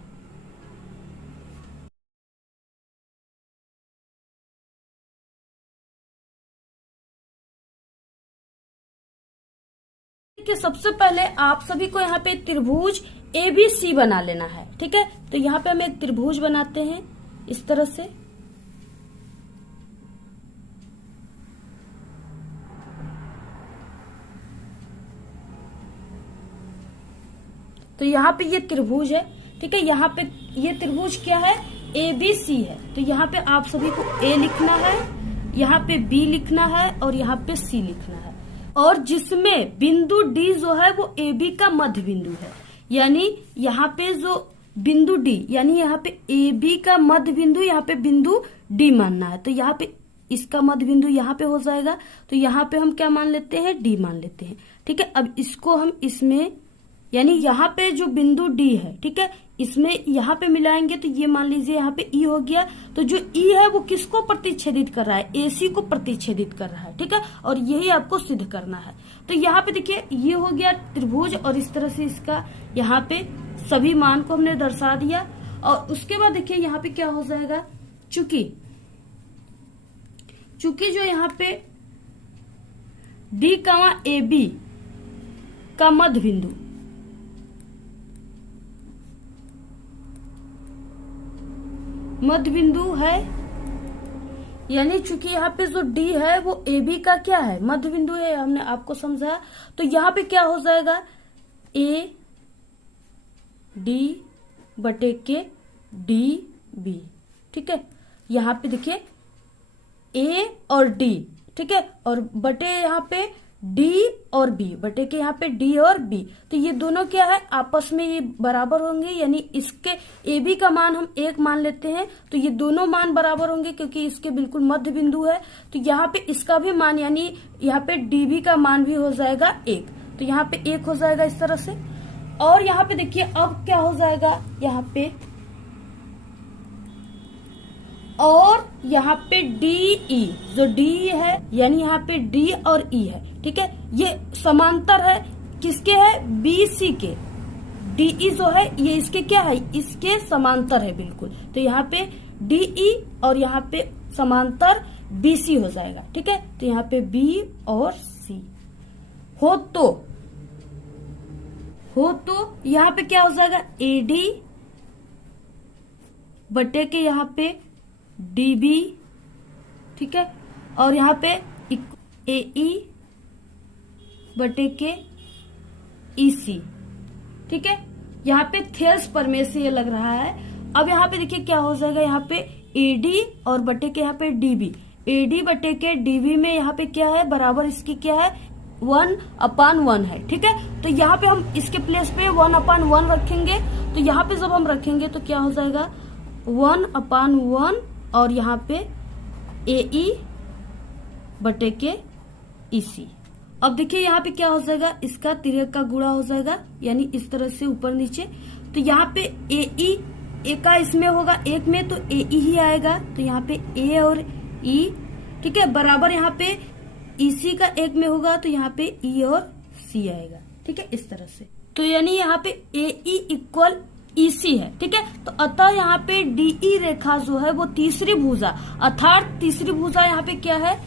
कि सबसे पहले आप सभी को यहाँ पे त्रिभुज ABC बना लेना है। ठीक है, तो यहाँ पे हम एक त्रिभुज बनाते हैं। इस तरह से। तो यहाँ पे ये त्रिभुज है, ठीक है। यहाँ पे ये त्रिभुज क्या है, ABC है। तो यहाँ पे आप सभी को A लिखना है, यहाँ पे B लिखना है और यहाँ पे C लिखना है। और जिसमें बिंदु D जो है वो AB का मध्य बिंदु है, यानी यहाँ पे जो बिंदु D, यानी यहाँ पे AB का मध्य बिंदु, यहाँ पे बिंदु D मानना है। तो यहाँ पे इसका मध्य बिंदु यहाँ पे हो जाएगा। तो यहाँ पे हम क्या मान लेते हैं, D मान लेते हैं, ठीक है। अब इसको हम इसमें, यानी यहाँ पे जो बिंदु D है, ठीक है, इसमें यहाँ पे मिलाएंगे तो ये मान लीजिए यहाँ पे E हो गया। तो जो E है वो किसको प्रतिच्छेदित कर रहा है, AC को प्रतिच्छेदित कर रहा है, ठीक है। और यही आपको सिद्ध करना है। तो यहाँ पे देखिए ये हो गया त्रिभुज, और इस तरह से इसका यहाँ पे सभी मान को हमने दर्शा दिया। और उसके बाद देखिए यहाँ पे क्या हो जाएगा, चूंकि जो यहाँ पे D, AB का मध्य बिंदु है, यानी चूंकि यहाँ पे जो D है वो AB का क्या है, मध्य बिंदु है, हमने आपको समझाया। तो यहाँ पे क्या हो जाएगा, AD बटे के DB, ठीक है। यहाँ पे देखिए A और D, ठीक है, और बटे यहाँ पे D और B, बटे के यहाँ पे D और B। तो ये दोनों क्या है, आपस में ये बराबर होंगे, यानी इसके AB का मान हम 1 मान लेते हैं। तो ये दोनों मान बराबर होंगे क्योंकि इसके बिल्कुल मध्य बिंदु है। तो यहाँ पे इसका भी मान, यानी यहाँ पे DB का मान भी हो जाएगा 1। तो यहाँ पे 1 हो जाएगा इस तरह से। और यहाँ पे देखिए अब क्या हो जाएगा, यहाँ पे और यहाँ पे DE, जो DE है यानी यहाँ पे D और E है, ठीक है, ये समांतर है, किसके है, BC के। DE जो है ये इसके क्या है, इसके समांतर है बिल्कुल। तो यहाँ पे DE और यहाँ पे समांतर BC हो जाएगा, ठीक है। तो यहाँ पे B और C हो तो यहाँ पे क्या हो जाएगा, AD बटे के यहाँ पे DB, ठीक है, और यहाँ पे AE बटे के EC, ठीक है। यहाँ पे थेल्स प्रमेय से ये लग रहा है। अब यहाँ पे देखिए क्या हो जाएगा, यहाँ पे AD और बटे के यहाँ पे DB, AD बटे के DB में यहाँ पे क्या है, बराबर इसकी क्या है, 1/1 है, ठीक है। तो यहाँ पे हम इसके प्लेस पे 1/1 रखेंगे। तो यहाँ पे जब हम रखेंगे तो क्या हो जाएगा, 1/1 और यहाँ पे AE बटे के EC। अब देखिए यहाँ पे क्या हो जाएगा, इसका तिर्यक का गुणा हो जाएगा, यानी इस तरह से ऊपर नीचे। तो यहाँ पे AE A का इसमें होगा 1 में, तो AE ही आएगा। तो यहाँ पे A और E, ठीक है, बराबर यहाँ पे EC का 1 में होगा, तो यहाँ पे E और C आएगा, ठीक है, इस तरह से। तो यानी यहाँ पे AE इक्वल EC है, ठीक है। तो अतः यहाँ पे DE रेखा जो है वो तीसरी भुजा, अर्थात तीसरी भुजा यहाँ पे क्या है,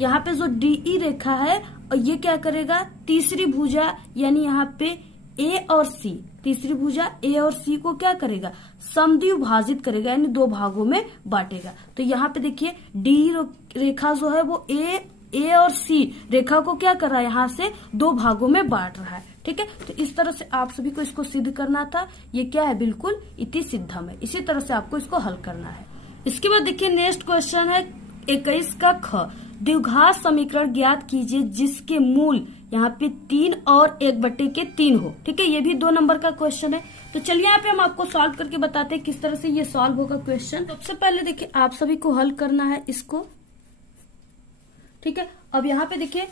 यहाँ पे जो DE रेखा है और ये क्या करेगा, तीसरी भुजा यानी यहाँ पे A और C, तीसरी भुजा A और C को क्या करेगा, समद्विभाजित करेगा, यानी 2 भागों में बांटेगा। तो यहाँ पे देखिए DE रेखा जो है वो A और C रेखा को क्या कर रहा है, यहाँ से 2 भागों में बांट रहा है, ठीक है। तो इस तरह से आप सभी को इसको सिद्ध करना था। ये क्या है, बिल्कुल इति सिद्धम है। इसी तरह से आपको इसको हल करना है। इसके बाद देखिए नेक्स्ट क्वेश्चन है 21 का ख, द्विघात समीकरण ज्ञात कीजिए जिसके मूल यहाँ पे 3 और 1/3 हो, ठीक है। ये भी 2 नंबर का क्वेश्चन है। तो चलिए यहाँ पे हम आपको सॉल्व करके बताते हैं किस तरह से ये सॉल्व होगा क्वेश्चन। सबसे पहले देखिए आप सभी को हल करना है इसको, ठीक है। अब यहाँ पे देखिए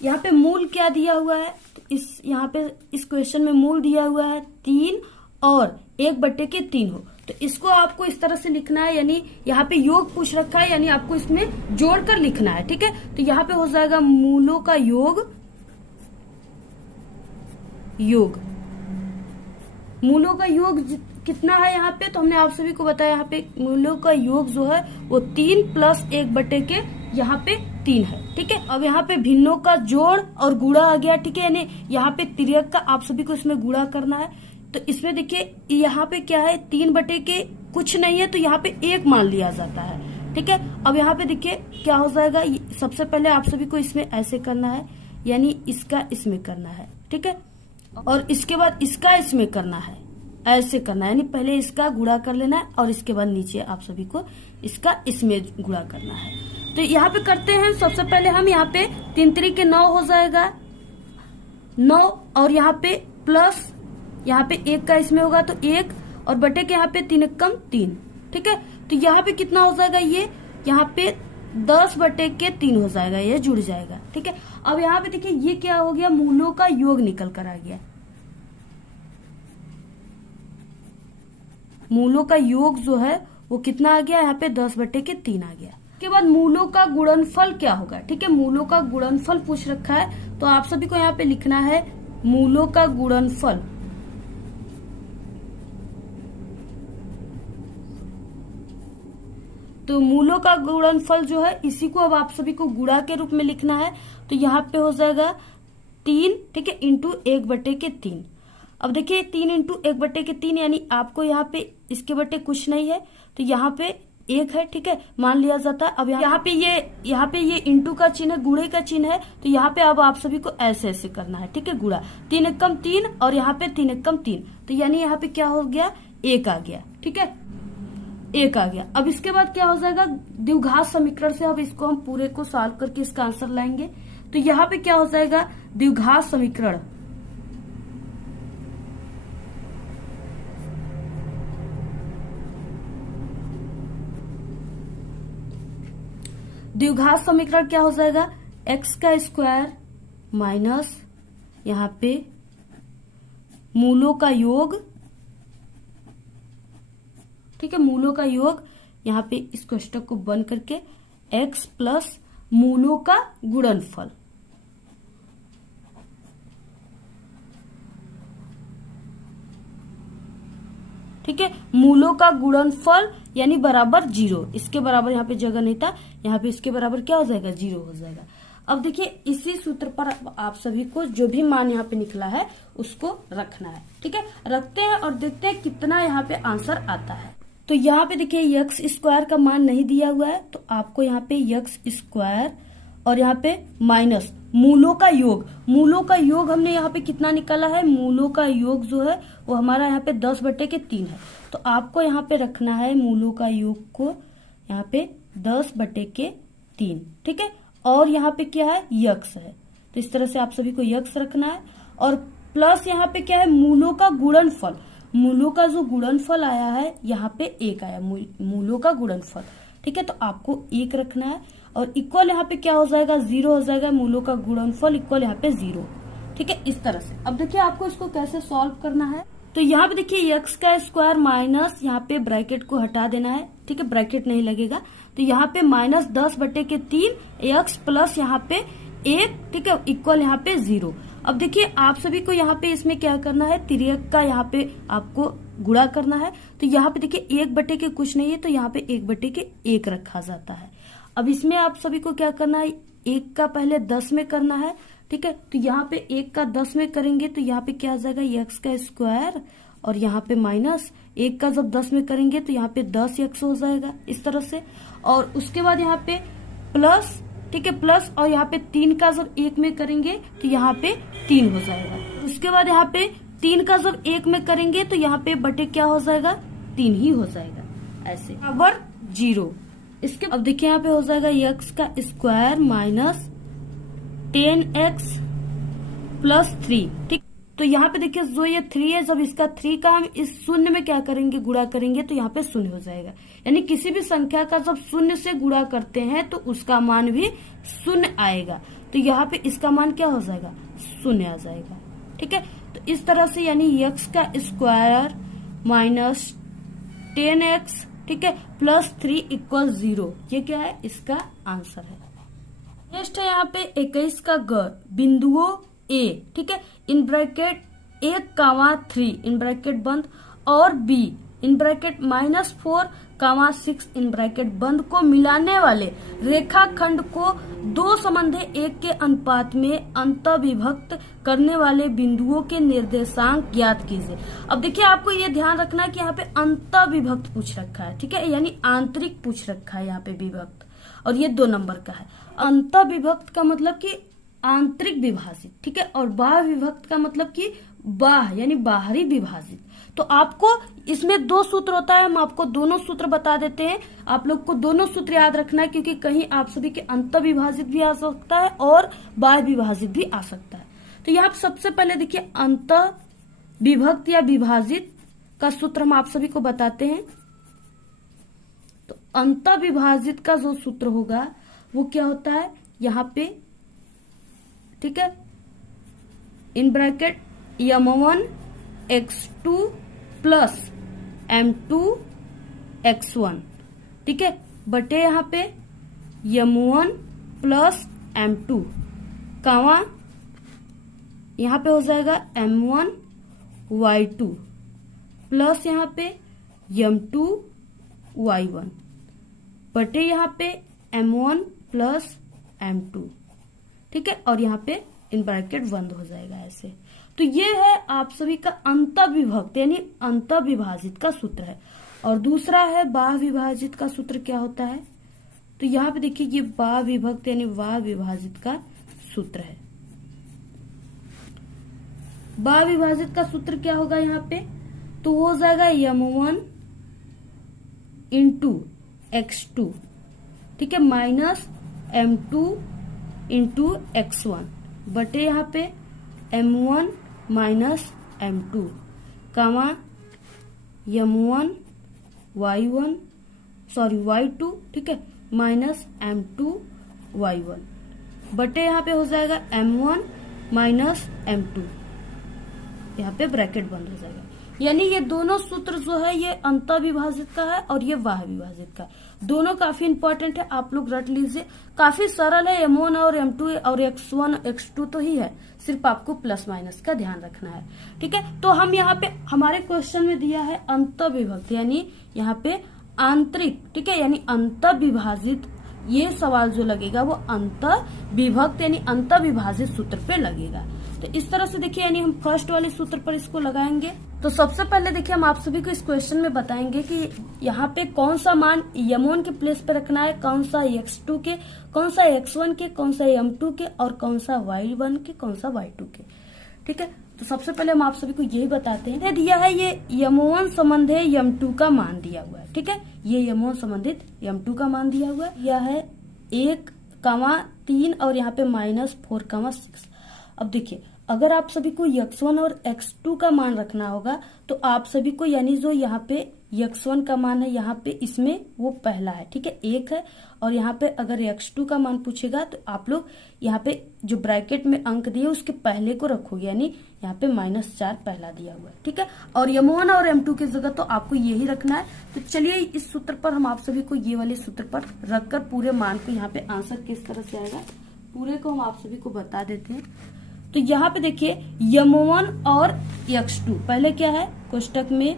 यहाँ पे मूल क्या दिया हुआ है, तो यहाँ पे इस क्वेश्चन में मूल दिया हुआ है 3 और 1/3 हो। तो इसको आपको इस तरह से लिखना है, यानी यहाँ पे योग पूछ रखा है, यानी आपको इसमें जोड़कर लिखना है, ठीक है। तो यहाँ पे हो जाएगा मूलों का योग, मूलों का योग कितना है यहाँ पे, तो हमने आप सभी को बताया यहाँ पे मूलों का योग जो है वो 3 + 1/के यहाँ पे 3 है, ठीक है। अब यहाँ पे भिन्नों का जोड़ और गुणा आ गया, ठीक है, यानी यहाँ पे तिर्यक का आप सभी को इसमें गुणा करना है। तो इसमें देखिए यहाँ पे क्या है, 3/के कुछ नहीं है तो यहाँ पे 1 मान लिया जाता है। ठीक है, अब यहाँ पे देखिए क्या हो जाएगा, सबसे पहले आप सभी को इसमें ऐसे करना है, यानी इसका इसमें करना है। ठीक है, और इसके बाद इसका इसमें करना है, ऐसे करना है, यानी पहले इसका गुणा कर लेना है और इसके बाद नीचे आप सभी को इसका इसमें गुणा करना है। तो यहाँ पे करते हैं, सबसे पहले हम यहाँ पे 3 3 9 हो जाएगा 9, और यहाँ पे प्लस यहाँ पे 1 का इसमें होगा तो 1, और बटे के यहाँ पे 3 कम 3। ठीक है, तो यहाँ पे कितना हो जाएगा, ये यहाँ पे 10 बटे के 3 हो जाएगा, ये जुड़ जाएगा। ठीक है, अब यहाँ पे देखिए ये क्या हो गया, मूलों का योग निकल कर आ गया। मूलों का योग जो है वो कितना आ गया, यहाँ पे 10 बटे के 3 आ गया। उसके बाद मूलों का गुणनफल क्या होगा। ठीक है, मूलों का गुणनफल पूछ रखा है, तो आप सभी को यहाँ पे लिखना है मूलों का गुणनफल। तो मूलों का गुणनफल जो है इसी को अब आप सभी को गुणा के रूप में लिखना है। तो यहाँ पे हो जाएगा 3, ठीक है, इंटू 1 बटे के 3। अब देखिए 3 इंटू 1 बटे के 3, यानी आपको यहाँ पे इसके बटे कुछ नहीं है तो यहाँ पे 1 है। ठीक है, मान लिया जाता है। अब यहाँ पे ये इंटू का चिन्ह है, गुणे का चिन्ह है, तो यहाँ पे अब आप सभी को ऐसे ऐसे करना है। ठीक है, गुणा 3 एकम 3 और यहाँ पे 3 एकम 3, तो यानी यहाँ पे क्या हो गया, 1 आ गया। ठीक है, 1 आ गया। अब इसके बाद क्या हो जाएगा, द्विघात समीकरण से अब इसको हम पूरे को सॉल्व करके इसका आंसर लाएंगे। तो यहाँ पे क्या हो जाएगा, द्विघात समीकरण। द्विघात समीकरण क्या हो जाएगा, x का स्क्वायर माइनस यहाँ पे मूलों का योग। ठीक है, मूलों का योग, यहाँ पे इस कोष्टक को बंद करके x प्लस मूलों का गुणनफल। ठीक है, मूलों का गुणनफल यानी बराबर 0, इसके बराबर यहाँ पे जगह नहीं था, यहाँ पे इसके बराबर क्या हो जाएगा, 0 हो जाएगा। अब देखिए इसी सूत्र पर आप सभी को जो भी मान यहाँ पे निकला है उसको रखना है। ठीक है, रखते हैं और देखते हैं कितना यहाँ पे आंसर आता है। तो यहाँ पे देखिए x स्क्वायर का मान नहीं दिया हुआ है, तो आपको यहाँ पे x स्क्वायर और यहाँ पे माइनस मूलों का योग। मूलों का योग हमने यहाँ पे कितना निकाला है, मूलों का योग जो है वो हमारा यहाँ पे 10 बटे के 3 है, तो आपको यहाँ पे रखना है मूलों का योग को यहाँ पे 10 बटे के 3। ठीक है, और यहाँ पे क्या है, यक्स है, तो इस तरह से आप सभी को यक्स रखना है। और प्लस यहाँ पे क्या है, मूलों का गुणनफल। मूलों का जो गुणनफल आया है यहाँ पे 1 आया, मूलों का गुणनफल। ठीक है, तो आपको 1 रखना है, और इक्वल यहाँ पे क्या हो जाएगा, 0 हो जाएगा। मूलों का गुणनफल इक्वल यहाँ पे 0। ठीक है, इस तरह से। अब देखिए आपको इसको कैसे सॉल्व करना है। तो यहाँ पे देखिए x का स्क्वायर माइनस यहाँ पे ब्रैकेट को हटा देना है। ठीक है, ब्रैकेट नहीं लगेगा, तो यहाँ पे माइनस 10 बटे के 3 x प्लस यहाँ पे 1, ठीक है, इक्वल यहाँ पे 0। अब देखिए आप सभी को यहाँ पे इसमें क्या करना है, तिर्यक का यहाँ पे आपको गुणा करना है। तो यहाँ पे देखिए 1 बटे के कुछ नहीं है, तो यहाँ पे 1 बटे के 1 रखा जाता है। अब इसमें आप सभी को क्या करना है, 1 का पहले 10 में करना है। ठीक है, तो यहाँ पे 1 का 10 में करेंगे तो यहाँ पे क्या आ जाएगा, x का स्क्वायर और यहाँ पे माइनस 1 का जब 10 में करेंगे तो यहाँ पे 10x हो जाएगा, इस तरह से। और उसके बाद यहाँ पे प्लस, ठीक है, प्लस, और यहाँ पे 3 का जब 1 में करेंगे तो यहाँ पे 3 हो जाएगा। उसके बाद यहाँ पे 3 का जब 1 में करेंगे तो यहाँ पे बटे क्या हो जाएगा, 3 ही हो जाएगा, ऐसे बराबर 0। इसके अब देखिए यहाँ पे हो जाएगा x का स्क्वायर माइनस 10x प्लस 3। ठीक, तो यहाँ पे देखिए जो ये 3 है, जब इसका 3 का हम इस शून्य में क्या करेंगे, गुणा करेंगे तो यहाँ पे 0 हो जाएगा। यानी किसी भी संख्या का जब 0 से गुणा करते हैं तो उसका मान भी 0 आएगा। तो यहाँ पे इसका मान क्या हो जाएगा, 0 आ जाएगा। ठीक है, तो इस तरह से यानी x का स्क्वायर माइनस 10x, ठीक है, प्लस 3 इक्वल 0, ये क्या है, इसका आंसर है। नेक्स्ट है यहाँ पे 21 का ग, बिंदुओं A, ठीक है, इन ब्रैकेट 1, 3 इन ब्रैकेट बंद और B, in bracket -4, 6 in bracket बंद को मिलाने वाले रेखाखंड को दो समन्वय 1 के अनुपात में अंतःविभक्त करने वाले बिंदुओं के निर्देशांक ज्ञात कीजिए। अब देखिए आपको ये ध्यान रखना है कि यहाँ पे अंतःविभक्त पूछ रखा है, ठीक है, यानी आंतरिक पूछ रखा है यहाँ पे विभक्त, और ये 2 नंबर का है। अंतःविभक्त का मतलब कि आंतरिक विभाजित, ठीक है, और बाह्य विभक्त का मतलब कि बाह्य यानी बाहरी विभाजित। तो आपको इसमें 2 सूत्र होता है, हम आपको दोनों सूत्र बता देते हैं। आप लोग को दोनों सूत्र याद रखना है, क्योंकि कहीं आप सभी के अंतःविभाजित भी आ सकता है और बाह्य विभाजित भी आ सकता है। तो यहाँ सबसे पहले देखिए अंतःविभक्त या विभाजित का सूत्र हम आप सभी को बताते हैं। तो अंतःविभाजित का जो सूत्र होगा वो क्या होता है यहाँ पे, ठीक है, in bracket m1 x2 plus m2 x1, ठीक है, बटे यहाँ पे m1 प्लस m2, कामा यहाँ पे हो जाएगा m1 y2 प्लस यहाँ पे m2 y1 बटे यहाँ पे m1 प्लस m2, ठीक है, और यहाँ पे इन ब्रैकेट बंद हो जाएगा ऐसे। तो ये है आप सभी का अंतःविभक्त यानी अंतःविभाजित का सूत्र है। और दूसरा है बाह्य विभाजित का सूत्र क्या होता है, तो यहाँ पे देखिए ये बाह्य विभक्त यानी बाह्य विभाजित का सूत्र है। बाह्य विभाजित का सूत्र क्या होगा यहाँ पे, तो हो जाएगा m1 इंटू x2, ठीक है, माइनस m2 इंटू x1 बटे यहाँ पे m1 माइनस m2, कामा m1 y2, ठीक है, माइनस m2 y1 बटे यहाँ पे हो जाएगा m1 माइनस m2, यहाँ पे ब्रैकेट बंद हो जाएगा। यानी ये दोनों सूत्र जो है ये अंतःविभाजित का है और ये बाह्य विभाजित का है। दोनों काफी इंपॉर्टेंट है, आप लोग रट लीजिए, काफी सरल है। m1 और m2 और x1 x2 तो ही है, सिर्फ आपको प्लस माइनस का ध्यान रखना है, ठीक है। तो हम यहाँ पे हमारे क्वेश्चन में दिया है अंतःविभक्त यानी यहाँ पे आंतरिक, ठीक है, यानी अंतःविभाजित। ये सवाल जो लगेगा वो अंतःविभक्त यानी अंतःविभाजित सूत्र पे लगेगा। तो इस तरह से देखिए यानी हम फर्स्ट वाले सूत्र पर इसको लगाएंगे। तो सबसे पहले देखिए हम आप सभी को इस क्वेश्चन में बताएंगे कि यहाँ पे कौन सा मान m1 के प्लेस पे रखना है, कौन सा x2 के, कौन सा x1 के, कौन सा m2 के और कौन सा y1 के, कौन सा y2 के, ठीक है। तो सबसे पहले हम आप सभी को यही बताते हैं, दिया है ये m1 संबंधित m2 का मान दिया हुआ है, ठीक है, ये m1 संबंधित m2 का मान दिया हुआ है, यह है 1,3 और यहाँ पे -4,6। अब देखिए अगर आप सभी को x1 और x2 का मान रखना होगा तो आप सभी को यानी जो यहाँ पे x1 का मान है यहाँ पे इसमें वो पहला है, ठीक है, 1 है, और यहाँ पे अगर x2 का मान पूछेगा तो आप लोग यहाँ पे जो ब्रैकेट में अंक दिए उसके पहले को रखोगे, यानी यहाँ पे -4 पहला दिया हुआ है, ठीक है। और m1 और m2 की जगह तो आपको यही रखना है। तो चलिए इस सूत्र पर हम आप सभी को ये वाले सूत्र पर रखकर पूरे मान को यहाँ पे आंसर किस तरह से आएगा पूरे को हम आप सभी को बता देते हैं। तो यहाँ पे देखिए m1 और x2, पहले क्या है कोष्टक में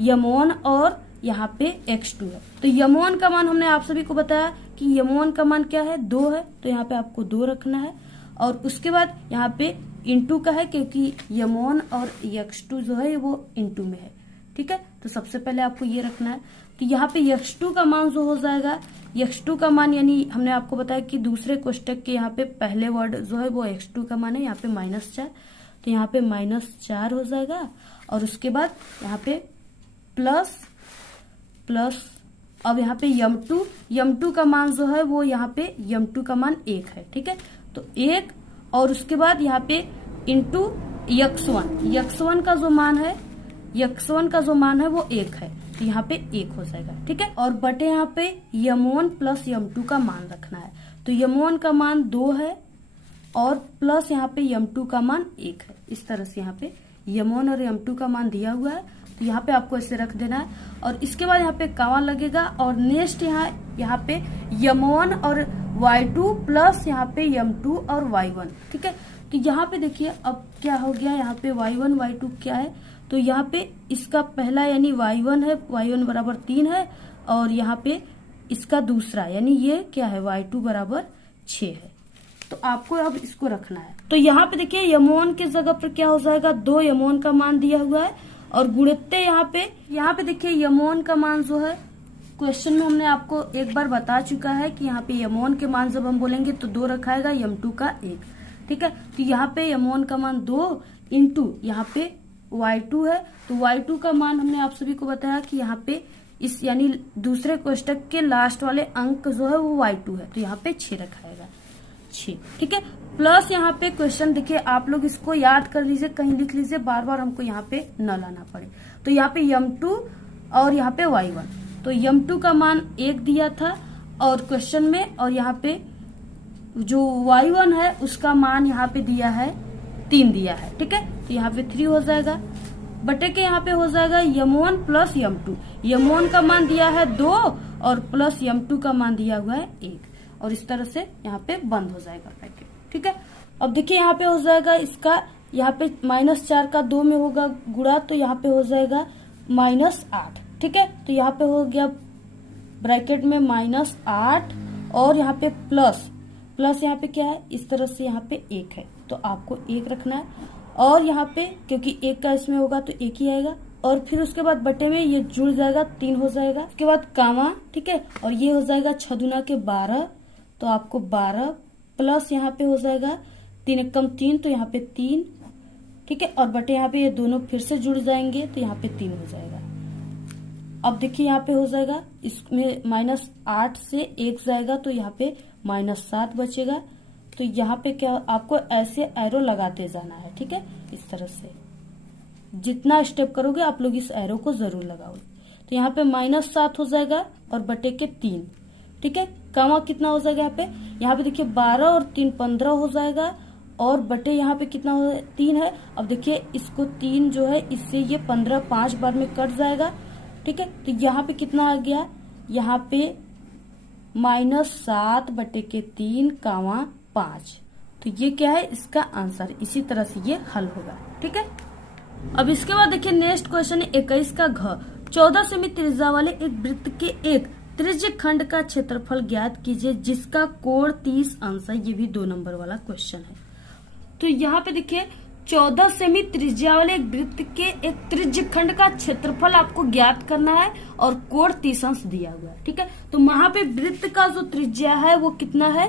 m1 और यहाँ पे x2 है। तो m1 का मान हमने आप सभी को बताया कि m1 का मान क्या है 2 है, तो यहाँ पे आपको 2 रखना है। और उसके बाद यहाँ पे इंटू का है क्योंकि m1 और x2 जो है वो इंटू में है, ठीक है। तो सबसे पहले आपको ये रखना है। तो यहाँ पे x2 का मान जो हो जाएगा, x2 का मान यानी हमने आपको बताया कि दूसरे कोष्टक के यहाँ पे पहले वर्ड जो है वो x2 का मान है, यहाँ पे -4, तो यहाँ पे -4 हो जाएगा। और उसके बाद यहाँ पे प्लस अब यहाँ पे m2 का मान जो है वो यहाँ पे m2 का मान 1 है, ठीक है, तो 1। और उसके बाद यहाँ पे इंटू x1 का जो मान है वो 1 है, तो यहाँ पे 1 हो जाएगा, ठीक है। और बटे यहाँ पे m1 प्लस m2 का मान रखना है। तो m1 का मान 2 है और प्लस यहाँ पे m2 का मान 1 है। इस तरह से यहाँ पे m1 और m2 का मान दिया हुआ है, तो यहाँ पे आपको ऐसे रख देना है। और इसके बाद यहाँ पे कामा लगेगा और नेक्स्ट यहाँ पे m1 और y2 प्लस यहाँ पे m2 और y1, ठीक है। तो यहाँ पे देखिए अब क्या हो गया, यहाँ पे y1 y2 क्या है, तो यहाँ पे इसका पहला यानी y1 है, y1 बराबर 3 है, और यहाँ पे इसका दूसरा यानी ये क्या है y2 बराबर 6 है। तो आपको अब इसको रखना है। तो यहाँ पे देखिए यमोन के जगह पर क्या हो जाएगा, 2 यमोन का मान दिया हुआ है और गुणित्य यहाँ पे देखिए यमोन का मान जो है क्वेश्चन में हमने आपको एक बार बता चुका है कि यहाँ पे यमोन के मान जब हम बोलेंगे तो 2 रखाएगा, यम2 का 1, ठीक है। तो यहाँ पे यमोन का मान 2 इंटू यहाँ पे y2 है, तो y2 का मान हमने आप सभी को बताया कि यहाँ पे इस यानी दूसरे कोष्टक के लास्ट वाले अंक जो है वो y2 है, तो यहाँ पे 6 रखाएगा, 6, ठीक है। प्लस यहाँ पे क्वेश्चन देखिए आप लोग इसको याद कर लीजिए, कहीं लिख लीजिए, बार बार हमको यहाँ पे न लाना पड़े। तो यहाँ पे यम2 और यहाँ पे y1, तो यम2 का मान 1 दिया था और क्वेश्चन में, और यहाँ पे जो y1 है उसका मान यहाँ पे दिया है 3 दिया है, ठीक है। तो यहाँ पे 3 हो जाएगा, बटे के यहाँ पे हो जाएगा यम1 प्लस यम2। यम1 का मान दिया है 2 और प्लस यम2 का मान दिया हुआ है 1, और इस तरह से यहाँ पे बंद हो जाएगा पैकेट, ठीक है। अब देखिए यहाँ पे हो जाएगा इसका, यहाँ पे -4 का 2 में होगा गुणा, तो यहाँ पे हो जाएगा -8, ठीक है। तो यहाँ पे हो गया ब्रैकेट में -8 और यहाँ पे प्लस यहाँ पे क्या है, इस तरह से यहाँ पे 1 है, तो आपको 1 रखना है। और यहाँ पे क्योंकि 1 का इसमें होगा तो 1 ही आएगा, और फिर उसके बाद बटे में ये जुड़ जाएगा, 3 हो जाएगा, उसके बाद कामा, ठीक है। और ये हो जाएगा 6 दूना के 12, तो आपको 12 प्लस यहाँ पे हो जाएगा 3 एकम 3, तो यहाँ पे 3, ठीक है। और बटे यहाँ पे ये दोनों फिर से जुड़ जाएंगे, तो यहाँ पे 3 हो जाएगा। अब देखिए यहाँ पे हो जाएगा, इसमें -8 से 1 जाएगा, तो यहाँ पे -7 बचेगा। तो यहाँ पे क्या आपको ऐसे एरो लगाते जाना है, ठीक है। इस तरह से जितना स्टेप करोगे आप लोग इस एरो को जरूर लगाओगे। तो यहाँ पे -7 हो जाएगा और बटे के 3, ठीक है। कामा कितना हो जाएगा यहाँ पे देखिए 12 और 3 15 हो जाएगा, और बटे यहाँ पे कितना हो 3 है। अब देखिए इसको 3 जो है इससे ये 15 5 बार में कट जाएगा, ठीक है। तो यहाँ पे कितना आ गया, यहाँ पे -7 बटे के 3 कामा 5, तो ये क्या है इसका आंसर। इसी तरह से ये हल होगा, ठीक है। अब इसके बाद देखिए नेक्स्ट क्वेश्चन है 21 का घ। 14 सेमी त्रिज्या वाले एक वृत्त के एक त्रिज्य खंड का क्षेत्रफल ज्ञात कीजिए जिसका कोण 30 अंश है। ये भी 2 नंबर वाला क्वेश्चन है। तो यहाँ पे देखिए 14 सेमी त्रिज्या वाले एक वृत्त के एक त्रिज्य खंड का क्षेत्रफल आपको ज्ञात करना है और कोण 30 अंश दिया हुआ है, ठीक है। तो वहां पे वृत्त का जो त्रिज्या है वो कितना है,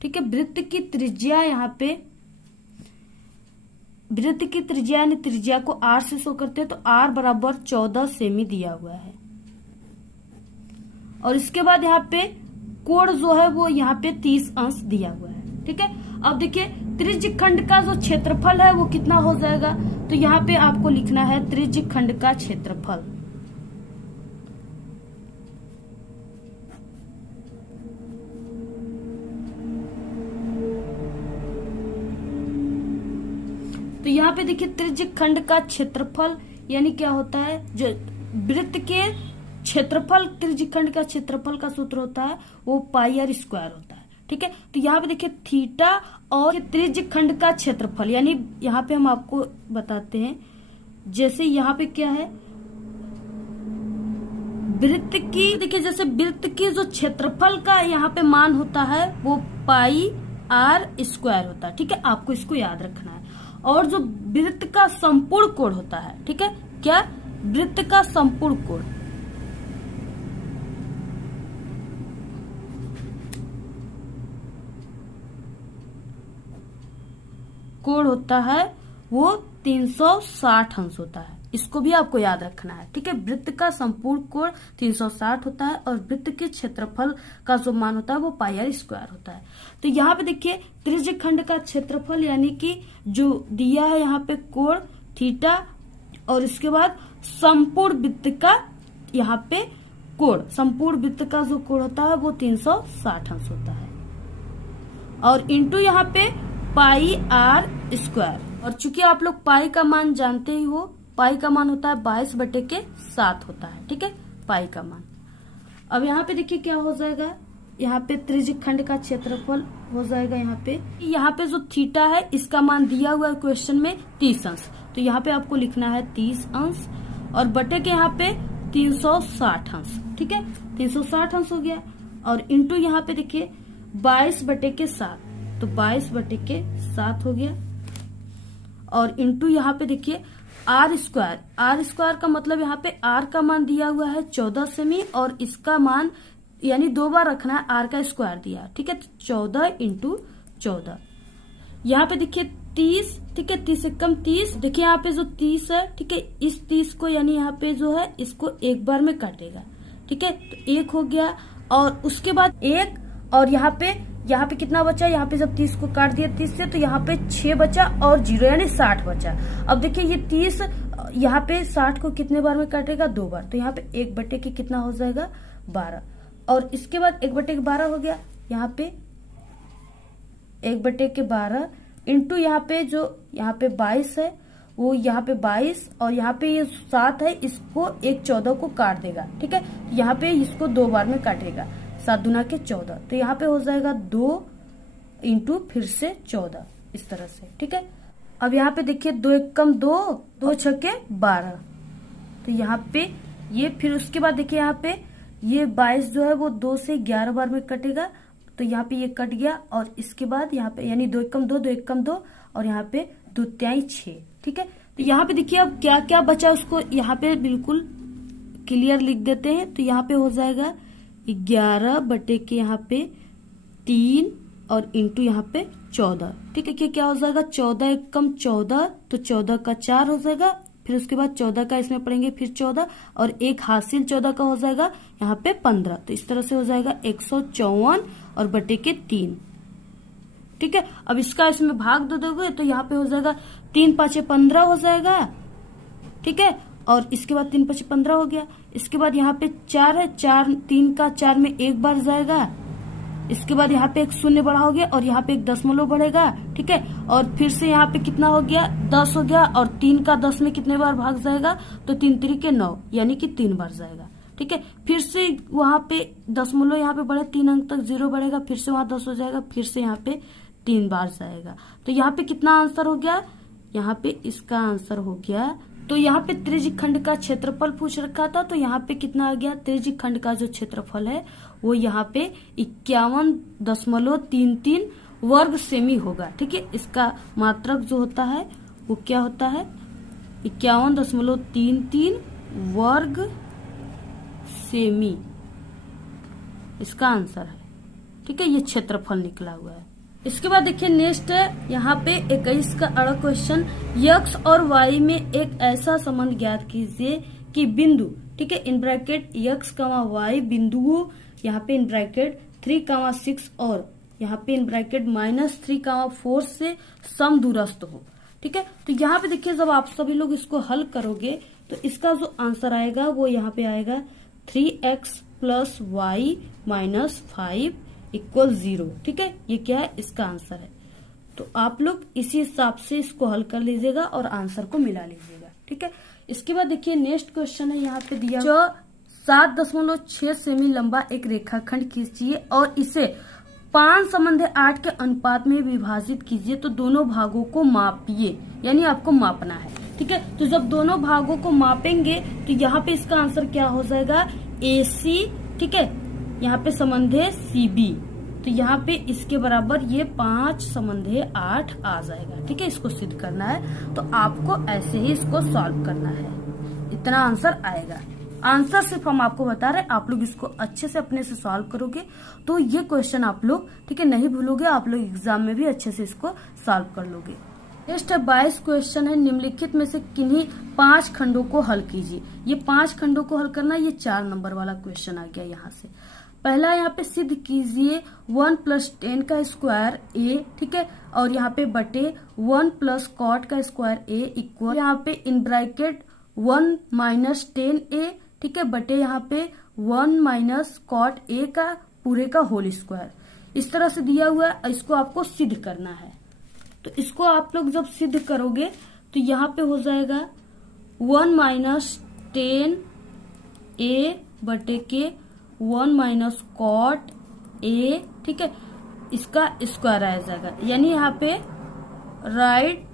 ठीक है। वृत्त की त्रिज्या यहाँ पे वृत्त की त्रिज्या यानी त्रिज्या को r से शो करते हैं, तो r बराबर 14 सेमी दिया हुआ है। और इसके बाद यहाँ पे कोण जो है वो यहाँ पे 30 अंश दिया हुआ है, ठीक है। अब देखिए त्रिज्य खंड का जो क्षेत्रफल है वो कितना हो जाएगा, तो यहाँ पे आपको लिखना है त्रिज्य खंड का क्षेत्रफल। तो यहाँ पे देखिए त्रिज्य खंड का क्षेत्रफल यानी क्या होता है, जो वृत्त के क्षेत्रफल त्रिज्य खंड का क्षेत्रफल का सूत्र होता है वो पाई r स्क्वायर होता है, ठीक है। तो यहाँ पे देखिए थीटा और त्रिज्य खंड का क्षेत्रफल, यानी यहाँ पे हम आपको बताते हैं, जैसे यहाँ पे क्या है वृत्त की, देखिए जैसे वृत्त की जो क्षेत्रफल का यहाँ पे मान होता है वो पाई r स्क्वायर होता है, ठीक है। आपको इसको याद रखना है। और जो वृत्त का संपूर्ण कोण होता है, ठीक है, क्या वृत्त का संपूर्ण कोण, कोण होता है वो 360 अंश होता है। इसको भी आपको याद रखना है, ठीक है। वृत्त का संपूर्ण कोण 360 होता है और वृत्त के क्षेत्रफल का जो मान होता है वो पाई r स्क्वायर होता है। तो यहाँ पे देखिए त्रिज्य खंड का क्षेत्रफल यानी कि जो दिया है यहाँ पे कोण थीटा, और इसके बाद संपूर्ण वृत्त का यहाँ पे कोण, संपूर्ण वृत्त का जो कोण होता है वो 360 अंश होता है, और इंटू यहाँ पे पाई r स्क्वायर। और चूंकि आप लोग पाई का मान जानते ही हो, पाई का मान होता है 22/7 होता है, ठीक है, पाई का मान। अब यहाँ पे देखिए क्या हो जाएगा, यहाँ पे त्रिज्यिक खंड का क्षेत्रफल हो जाएगा यहाँ पे जो थीटा है इसका मान दिया हुआ है क्वेश्चन में 30 अंश, तो यहाँ पे आपको लिखना है 30 अंश और बटे के यहाँ पे 360 अंश। ठीक है, 360 अंश हो गया और इंटू यहाँ पे देखिए 22 बटे के 7, तो 22 बटे के 7 हो गया और इंटू यहाँ पे देखिए आर स्क्वायर का मतलब यहाँ पे आर का मान दिया हुआ है 14 सेमी और इसका मान यानी 2 बार रखना है, आर का स्क्वायर दिया। ठीक है, तो 14 इंटू 14 यहाँ पे देखिए 30। ठीक है, 30 से कम 30, देखिए यहाँ पे जो 30 है, ठीक है, इस 30 को यानी यहाँ पे जो है इसको एक बार में काटेगा। ठीक है, तो 1 हो गया और उसके बाद 1 और यहाँ पे कितना बचा, यहाँ पे जब 30 को काट दिया 30 से तो यहाँ पे 6 बचा और 0 यानी 60 बचा। अब देखिए ये 30 यहाँ पे 60 को कितने बार में काटेगा, 2 बार, तो यहाँ पे 1 बटे के कितना हो जाएगा 12 और इसके बाद 1 बटे के 12 हो गया, यहाँ पे 1 बटे के 12 इंटू यहाँ पे जो यहाँ पे 22 है वो यहाँ पे 22 और यहाँ पे ये 7 है, इसको 1 14 को काट देगा। ठीक है, यहाँ पे इसको 2 बार में काटेगा, 7 दूना के 14, तो यहाँ पे हो जाएगा 2 इंटू फिर से 14 इस तरह से। ठीक है, अब यहाँ पे देखिए 2 1 कम 2, 2 6 के 12, तो यहाँ पे ये फिर उसके बाद देखिए यहाँ पे ये 22 जो है वो 2 से 11 बार में कटेगा, तो यहाँ पे ये कट गया और इसके बाद यहाँ पे यानी 2 1 कम 2, 2 1 कम 2 और यहाँ पे 2 तिहाई 6। ठीक है, तो यहाँ पे देखिए अब क्या क्या बचा उसको यहाँ पे बिल्कुल क्लियर लिख देते हैं, तो यहाँ पे हो जाएगा 11 बटे के यहाँ पे 3 और इंटू यहाँ पे 14। ठीक है, क्या हो जाएगा 14 1 कम 14, तो 14 का 4 हो जाएगा, फिर उसके बाद 14 का इसमें पढ़ेंगे फिर 14 और एक हासिल 14 का हो जाएगा यहाँ पे 15, तो इस तरह से हो जाएगा 154 और बटे के 3। ठीक है, अब इसका इसमें भाग दे दोगे तो यहाँ पे हो जाएगा 3 5 15 हो जाएगा। ठीक है, और इसके बाद 3 5 15 हो गया, इसके बाद यहाँ पे 4 है, 4 3 का 4 में एक बार जाएगा, इसके बाद यहाँ पे एक शून्य बढ़ाओगे और यहाँ पे एक दशमलव बढ़ेगा। ठीक है, और फिर से यहाँ पे कितना हो गया 10 हो गया और 3 का 10 में कितने बार भाग जाएगा, तो 3 3 के 9 यानी कि 3 बार जाएगा। ठीक है, फिर से वहां पे दशमलव यहाँ पे बढ़े 3 अंक तक 0 बढ़ेगा, फिर से वहां 10 हो जाएगा, फिर से यहाँ पे 3 बार जाएगा। तो यहाँ पे कितना आंसर हो गया, यहाँ पे इसका आंसर हो गया, तो यहाँ पे त्रिज्यिक खंड का क्षेत्रफल पूछ रखा था, तो यहाँ पे कितना आ गया, त्रिज्यिक खंड का जो क्षेत्रफल है वो यहाँ पे 51.33 वर्ग सेमी होगा। ठीक है, इसका मात्रक जो होता है वो क्या होता है 51.33 वर्ग सेमी, इसका आंसर है। ठीक है, ये क्षेत्रफल निकला हुआ है। इसके बाद देखिए नेक्स्ट है यहाँ पे 21 का अड़ा क्वेश्चन, x और y में एक ऐसा संबंध ज्ञात कीजिए कि बिंदु, ठीक है, इन ब्रैकेट x, y बिंदुओं यहाँ पे इन ब्रैकेट 3, 6 और यहाँ पे इन ब्रैकेट -3, 4 से समदूरस्थ हो। ठीक है, तो यहाँ पे देखिए जब आप सभी लोग इसको हल करोगे तो इसका जो आंसर आएगा वो यहाँ पे आएगा 3x + y - 5 = 0। ठीक है, ये क्या है, इसका आंसर है। तो आप लोग इसी हिसाब से इसको हल कर लीजिएगा और आंसर को मिला लीजिएगा। ठीक है, इसके बाद देखिए नेक्स्ट क्वेश्चन है यहाँ पे दिया, जो 7.6 सेमी लंबा एक रेखाखंड खींचिए और इसे 5:8 के अनुपात में विभाजित कीजिए, तो दोनों भागों को मापिए, यानी आपको मापना है। ठीक है, तो जब दोनों भागों को मापेंगे तो यहाँ पे इसका आंसर क्या हो जाएगा AC। ठीक है, यहाँ पे संबंधे CB, तो यहाँ पे इसके बराबर ये 5 संबंधे 8 आ जाएगा। ठीक है, इसको सिद्ध करना है तो आपको ऐसे ही इसको सॉल्व करना है, इतना आंसर आएगा। आंसर सिर्फ हम आपको बता रहे हैं, आप लोग इसको अच्छे से अपने से सॉल्व करोगे तो ये क्वेश्चन आप लोग, ठीक है, नहीं भूलोगे, आप लोग एग्जाम में भी अच्छे से इसको सॉल्व कर लोगे। नेक्स्ट है 22 क्वेश्चन है, निम्नलिखित में से किन्हीं 5 खंडों को हल कीजिए। ये 5 खंडों को हल करना, ये 4 नंबर वाला क्वेश्चन आ गया यहाँ से। पहला यहाँ पे सिद्ध कीजिए 1 + 10 का स्क्वायर A, ठीक है, और यहाँ पे बटे 1 + cot का स्क्वायर A इक्वल यहाँ पे इन ब्रैकेट 1 - 10A, ठीक है, बटे यहाँ पे 1 - cot A का पूरे का होल स्क्वायर। इस तरह से दिया हुआ है, इसको आपको सिद्ध करना है। तो इसको आप लोग जब सिद्ध करोगे तो यहाँ पे हो जाएगा 1 - 10A बटे के 1 - cot ए, ठीक है, इसका स्क्वायर आ जाएगा, यानी यहाँ पे राइट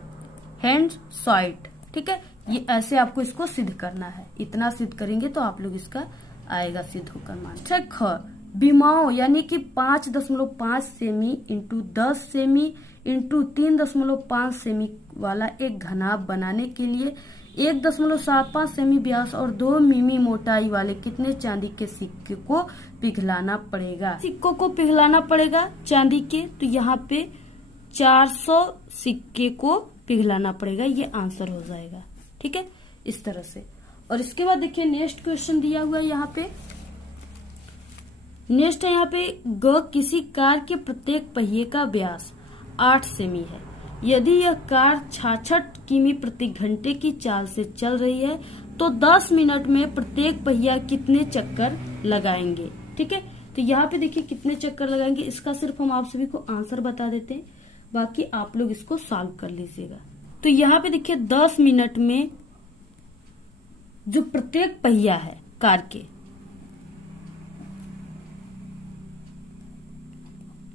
हैंड साइड, ठीक है। ये ऐसे आपको इसको सिद्ध करना है, इतना सिद्ध करेंगे तो आप लोग इसका आएगा सिद्ध होकर मान। ठीक है, विमाओं यानी कि 5.5 semi into 10 semi into 3.5 semi वाला एक घनाभ बनाने के लिए 1.75 सेमी व्यास और 2 मिमी मोटाई वाले कितने चांदी के सिक्के को पिघलाना पड़ेगा। सिक्कों को पिघलाना पड़ेगा चांदी के, तो यहाँ पे 400 सिक्के को पिघलाना पड़ेगा, ये आंसर हो जाएगा, ठीक है, इस तरह से। और इसके बाद देखिए नेक्स्ट क्वेश्चन दिया हुआ है यहाँ पे। नेक्स्ट है यहाँ पे किसी कार के प्रत्येक पहिए का व्यास 8 सेमी है। यदि यह कार 66 किमी प्रति घंटे की चाल से चल रही है तो 10 मिनट में प्रत्येक पहिया कितने चक्कर लगाएंगे, ठीक है। तो यहाँ पे देखिए कितने चक्कर लगाएंगे, इसका सिर्फ हम आप सभी को आंसर बता देते हैं, बाकी आप लोग इसको सॉल्व कर लीजिएगा। तो यहाँ पे देखिए 10 मिनट में जो प्रत्येक पहिया है कार के,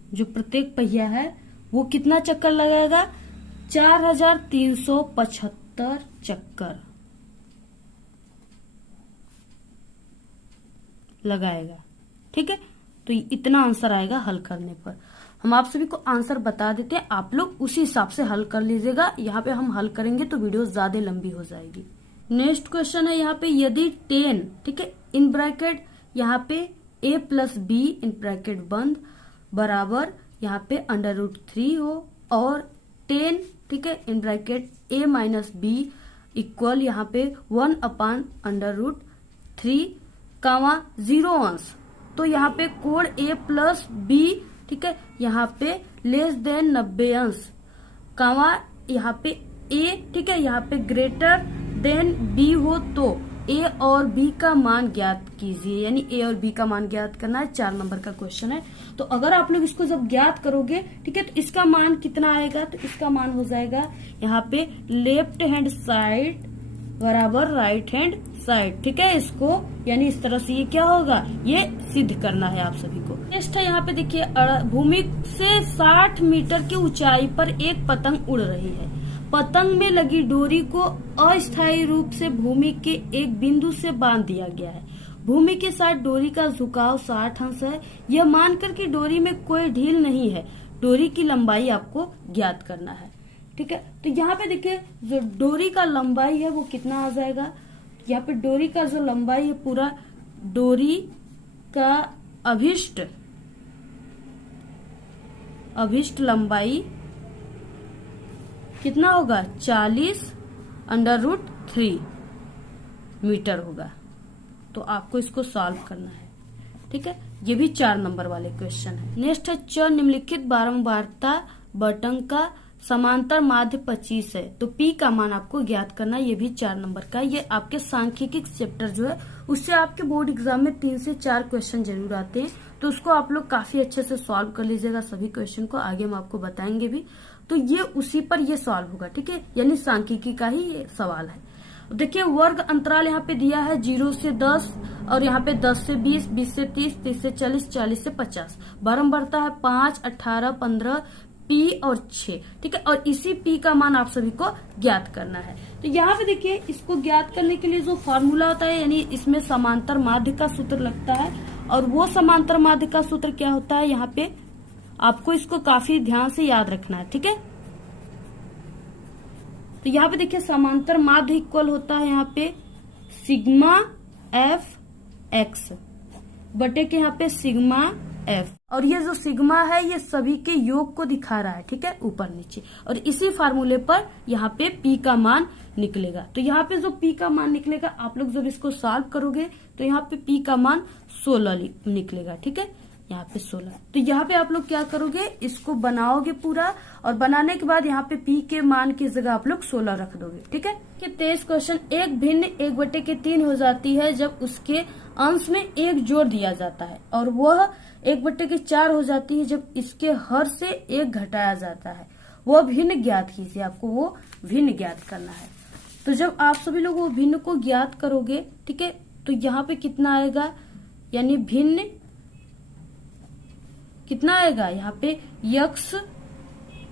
जो प्रत्येक पहिया है वो कितना चक्कर लगाएगा, 4375 चक्कर लगाएगा, ठीक है। तो इतना आंसर आएगा हल करने पर। हम आप सभी को आंसर बता देते हैं, आप लोग उसी हिसाब से हल कर लीजिएगा। यहाँ पे हम हल करेंगे तो वीडियो ज्यादा लंबी हो जाएगी। नेक्स्ट क्वेश्चन है यहाँ पे, यदि 10, ठीक है, इन ब्रैकेट यहाँ पे a plus be in bracket बंद बराबर यहाँ पे √3 हो और 10, ठीक है, in bracket a minus B equal यहाँ पे 1/√3 कामा 0 अंश, तो यहाँ पे कोण a प्लस बी, ठीक है, यहाँ पे लेस देन 90 अंश कामा यहाँ पे a, ठीक है, यहाँ पे ग्रेटर देन b हो तो a और b का मान ज्ञात कीजिए, यानी a और b का मान ज्ञात करना है। 4 नंबर का क्वेश्चन है। तो अगर आप लोग इसको जब ज्ञात करोगे, ठीक है, तो इसका मान कितना आएगा, तो इसका मान हो जाएगा यहाँ पे लेफ्ट हैंड साइड बराबर राइट हैंड साइड, ठीक है, इसको यानी इस तरह से ये क्या होगा, ये सिद्ध करना है आप सभी को। नेक्स्ट है यहाँ पे देखिए, भूमि से 60 मीटर की ऊंचाई पर एक पतंग उड़ रही है। पतंग में लगी डोरी को अस्थायी रूप से भूमि के एक बिंदु से बांध दिया गया है। भूमि के साथ डोरी का झुकाव 60 अंश है। यह मानकर कि डोरी में कोई ढील नहीं है, डोरी की लंबाई आपको ज्ञात करना है, ठीक है। तो यहाँ पे देखिए जो डोरी का लंबाई है वो कितना आ जाएगा, यहाँ पे डोरी का जो लंबाई है पूरा डोरी का अभिष्ट लंबाई कितना होगा, 40√3 मीटर होगा। तो आपको इसको सॉल्व करना है, ठीक है। ये भी 4 नंबर वाले क्वेश्चन है। नेक्स्ट है, च निम्नलिखित बारंबारता बटन का समांतर माध्य 25 है, तो P का मान आपको ज्ञात करना है। ये भी 4 नंबर का। ये आपके सांख्यिकी चैप्टर जो है उससे आपके बोर्ड एग्जाम में 3 से 4 क्वेश्चन जरूर आते हैं, तो उसको आप लोग काफी अच्छे से सॉल्व कर लीजिएगा सभी क्वेश्चन को, आगे हम आपको बताएंगे भी। तो ये उसी पर ये सॉल्व होगा, ठीक है, यानी सांख्यिकी का ही ये सवाल है। देखिए वर्ग अंतराल यहाँ पे दिया है 0 से 10 और यहाँ पे 10 से 20, 20 से 30, 30 से 40, 40 से 50। बारंबारता है 5, 18, 15, P और 6, ठीक है, और इसी P का मान आप सभी को ज्ञात करना है। तो यहाँ पे देखिए इसको ज्ञात करने के लिए जो फॉर्मूला होता है, यानी इसमें समांतर माध्य का सूत्र लगता है, और वो समांतर माध्य का सूत्र क्या होता है, यहाँ पे आपको इसको काफी ध्यान से याद रखना है, ठीक है। तो यहाँ पे देखिए समांतर माध्य इक्वल होता है यहाँ पे सिग्मा एफ एक्स बटे के यहाँ पे सिग्मा एफ, और ये जो सिग्मा है ये सभी के योग को दिखा रहा है, ठीक है, ऊपर नीचे, और इसी फार्मूले पर यहाँ पे P का मान निकलेगा। तो यहाँ पे जो P का मान निकलेगा, आप लोग जब इसको सॉल्व करोगे तो यहाँ पे P का मान 16 निकलेगा, ठीक है, यहाँ पे 16। तो यहाँ पे आप लोग क्या करोगे, इसको बनाओगे पूरा, और बनाने के बाद यहाँ पे P के मान की जगह आप लोग 16 रख दोगे, ठीक है। 23 क्वेश्चन, एक भिन्न 1/3 हो जाती है जब उसके अंश में 1 जोड़ दिया जाता है, और वह 1/4 हो जाती है जब इसके हर से 1 घटाया जाता है। वह भिन्न ज्ञात कीजिए, आपको वो भिन्न ज्ञात करना है। तो जब आप सभी लोग वो भिन्न को ज्ञात करोगे, ठीक है, तो यहाँ पे कितना आएगा, यानी भिन्न कितना आएगा यहाँ पे x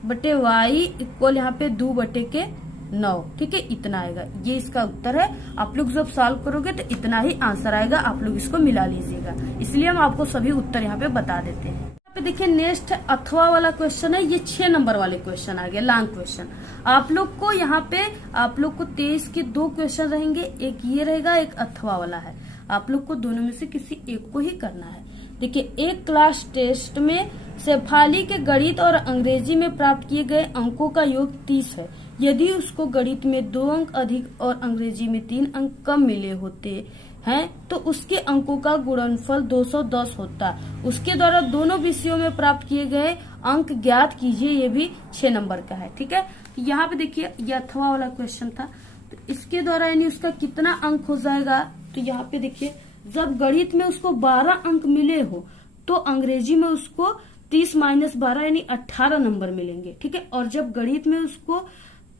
बटे वाई इक्वल यहाँ पे 2/9, ठीक है, इतना आएगा। ये इसका उत्तर है। आप लोग जब सॉल्व करोगे तो इतना ही आंसर आएगा, आप लोग इसको मिला लीजिएगा। इसलिए हम आपको सभी उत्तर यहाँ पे बता देते हैं। यहाँ पे देखिए नेक्स्ट अथवा वाला क्वेश्चन है। ये 6 नंबर वाले क्वेश्चन आ गए, लॉन्ग क्वेश्चन। आप लोग को यहाँ पे आप लोग को 23 के 2 क्वेश्चन रहेंगे, एक ये रहेगा, एक अथवा वाला है। आप लोग को दोनों में से किसी एक को ही करना है। देखिए, एक क्लास टेस्ट में शेफाली के गणित और अंग्रेजी में प्राप्त किए गए अंकों का योग 30 है। यदि उसको गणित में 2 अंक अधिक और अंग्रेजी में 3 अंक कम मिले होते हैं तो उसके अंकों का गुणनफल 210 होता। उसके द्वारा दोनों विषयों में प्राप्त किए गए अंक ज्ञात कीजिए। ये भी 6 नंबर का है, ठीक है। यहाँ पे देखिए, ये अथवा वाला क्वेश्चन था, तो इसके द्वारा यानी उसका कितना अंक हो जाएगा। तो यहाँ पे देखिए, जब गणित में उसको 12 अंक मिले हो तो अंग्रेजी में उसको 30 - 12 यानी 18 नंबर मिलेंगे, ठीक है। और जब गणित में उसको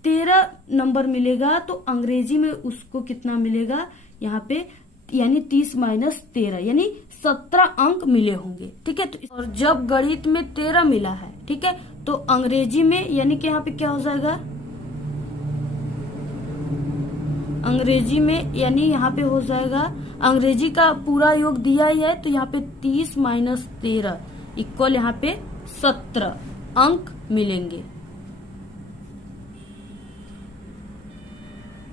13 नंबर मिलेगा तो अंग्रेजी में उसको कितना मिलेगा, यहाँ पे यानी 30 - 13 यानी 17 अंक मिले होंगे, ठीक है। तो और जब गणित में 13 मिला है, ठीक है, तो अंग्रेजी में यानी कि यहाँ पे क्या हो जाएगा, अंग्रेजी में यानी यहाँ पे हो जाएगा, अंग्रेजी का पूरा योग दिया ही है तो यहाँ पे 30 - 13 इक्वल यहाँ पे 17 अंक मिलेंगे,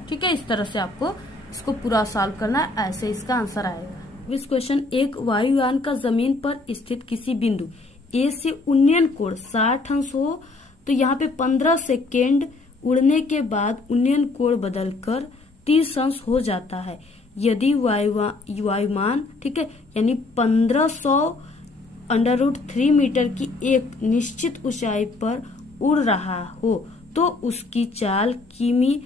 ठीक है। इस तरह से आपको इसको पूरा सॉल्व करना है, ऐसे इसका आंसर आएगा। इस क्वेश्चन, एक वायुयान का जमीन पर स्थित किसी बिंदु ए से उन्नयन कोण 60 अंश हो तो यहाँ पे 15 सेकेंड उड़ने के बाद उन्नयन कोण बदलकर 30 अंश हो जाता है। यदि वायुमान, ठीक है, यानी 1500 √3 मीटर की एक निश्चित ऊंचाई पर उड़ रहा हो तो उसकी चाल किमी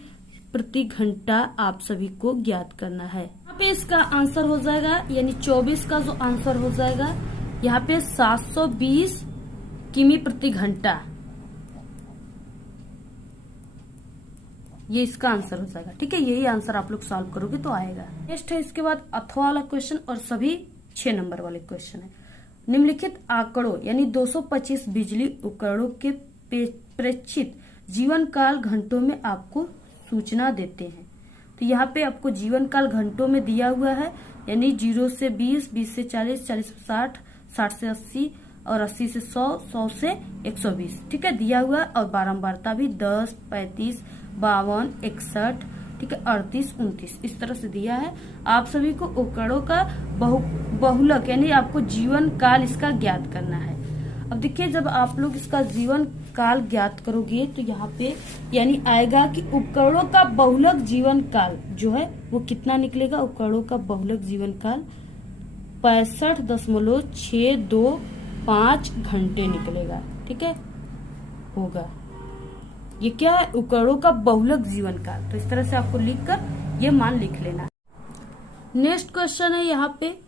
प्रति घंटा आप सभी को ज्ञात करना है। यहाँ पे इसका आंसर हो जाएगा, यानी 24 का जो आंसर हो जाएगा यहाँ पे 720 किमी प्रति घंटा, ये इसका आंसर हो जाएगा, ठीक है। यही आंसर आप लोग सॉल्व करोगे तो आएगा। नेक्स्ट है इसके बाद अथवा वाला क्वेश्चन और सभी 6 नंबर वाले क्वेश्चन है। निम्नलिखित आंकड़ों यानी 225 बिजली उपकरणों के प्रेक्षित जीवन काल घंटों में आपको सूचना देते हैं। तो यहाँ पे आपको जीवन काल घंटों में दिया हुआ है, यानी 0 से 20, 20 से 40, 40 से 60, 60 से 80 और 80 से 100, 100 से 120, ठीक है, दिया हुआ है। और बारंबारता भी 10, 35, 52, 61, ठीक है, 38, 29 इस तरह से दिया है। आप सभी को उपकरणों का बहुलक यानी आपको जीवन काल इसका ज्ञात करना है। अब देखिए, जब आप लोग इसका जीवन काल ज्ञात करोगे तो यहाँ पे यानी आएगा कि उपकरणों का बहुलक जीवन काल जो है वो कितना निकलेगा। उपकरणों का बहुलक जीवन काल 65.625 घंटे निकलेगा, ठीक है, होगा। ये क्या है, उपकरणों का बहुलक जीवन काल। तो इस तरह से आपको लिखकर ये मान लिख लेना। नेक्स्ट क्वेश्चन है यहाँ पे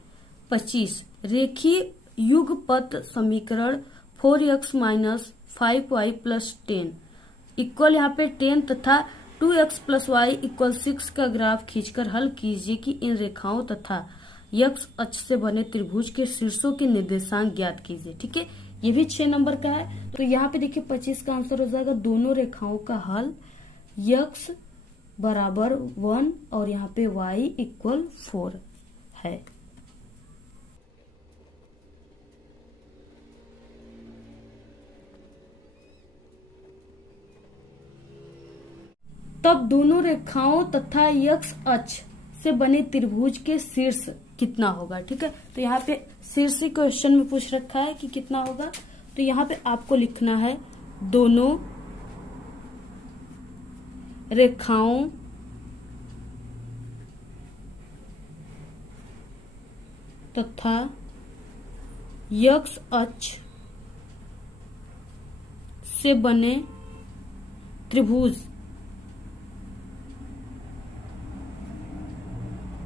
25, रेखीय युगपत समीकरण 4x - 5y + 10 इक्वल यहाँ पे 10 तथा 2x + y = 6 का ग्राफ खींचकर हल कीजिए कि इन रेखाओं तथा x अक्ष से बने त्रिभुज के शीर्षों के निर्देशांक ज्ञात कीजिए, ठीक है। ये भी 6 नंबर का है। तो यहाँ पे देखिए 25 का आंसर हो जाएगा दोनों रेखाओं का हल, x = 1 और यहाँ पे y = 4 है। तब दोनों रेखाओं तथा x अक्ष से बने त्रिभुज के शीर्ष कितना होगा, ठीक है। तो यहाँ पे शीर्ष क्वेश्चन में पूछ रखा है कि कितना होगा। तो यहाँ पे आपको लिखना है दोनों रेखाओं तथा x अक्ष से बने त्रिभुज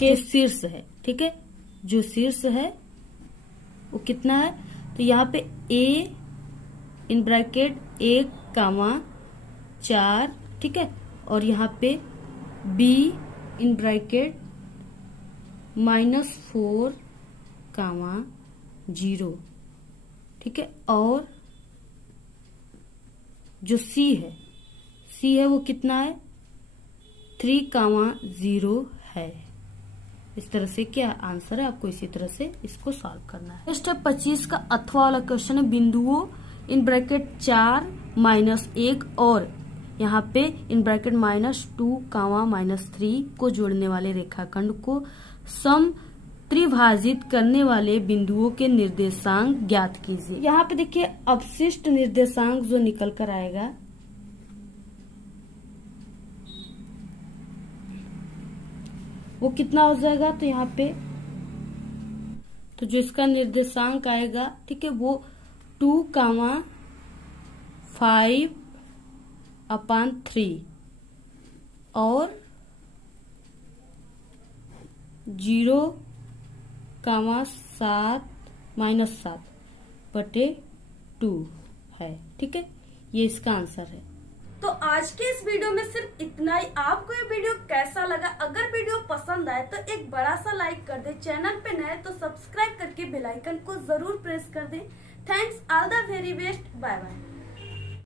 के शीर्ष है, ठीक है, जो शीर्ष है वो कितना है। तो यहाँ पे a इन ब्रैकेट 1,4, ठीक है, और यहाँ पे b इन ब्रैकेट -4,0, ठीक है। और जो सी है वो कितना है 3,0 है। इस तरह से क्या आंसर है, आपको इसी तरह से इसको सॉल्व करना है। स्टेप 25 का अथवा वाला क्वेश्चन है। बिंदुओं इन ब्रैकेट 4 -1 और यहाँ पे इन ब्रैकेट -2, -3 को जोड़ने वाले रेखाखंड को सम त्रिभाजित करने वाले बिंदुओं के निर्देशांक ज्ञात कीजिए। यहाँ पे देखिए अवशिष्ट निर्देशांक जो निकल कर आएगा वो कितना हो जाएगा, तो यहाँ पे तो जो इसका निर्देशांक आएगा, ठीक है, वो 2,5/3 और 0,7 -7/2 है। ठीक है, ये इसका आंसर है। तो आज के इस वीडियो में सिर्फ इतना ही। आपको ये वीडियो कैसा लगा? अगर वीडियो पसंद आए तो एक बड़ा सा लाइक कर दे। चैनल पे नए तो सब्सक्राइब करके बेल आइकन को जरूर प्रेस कर दे। Thanks all the very best. Bye bye.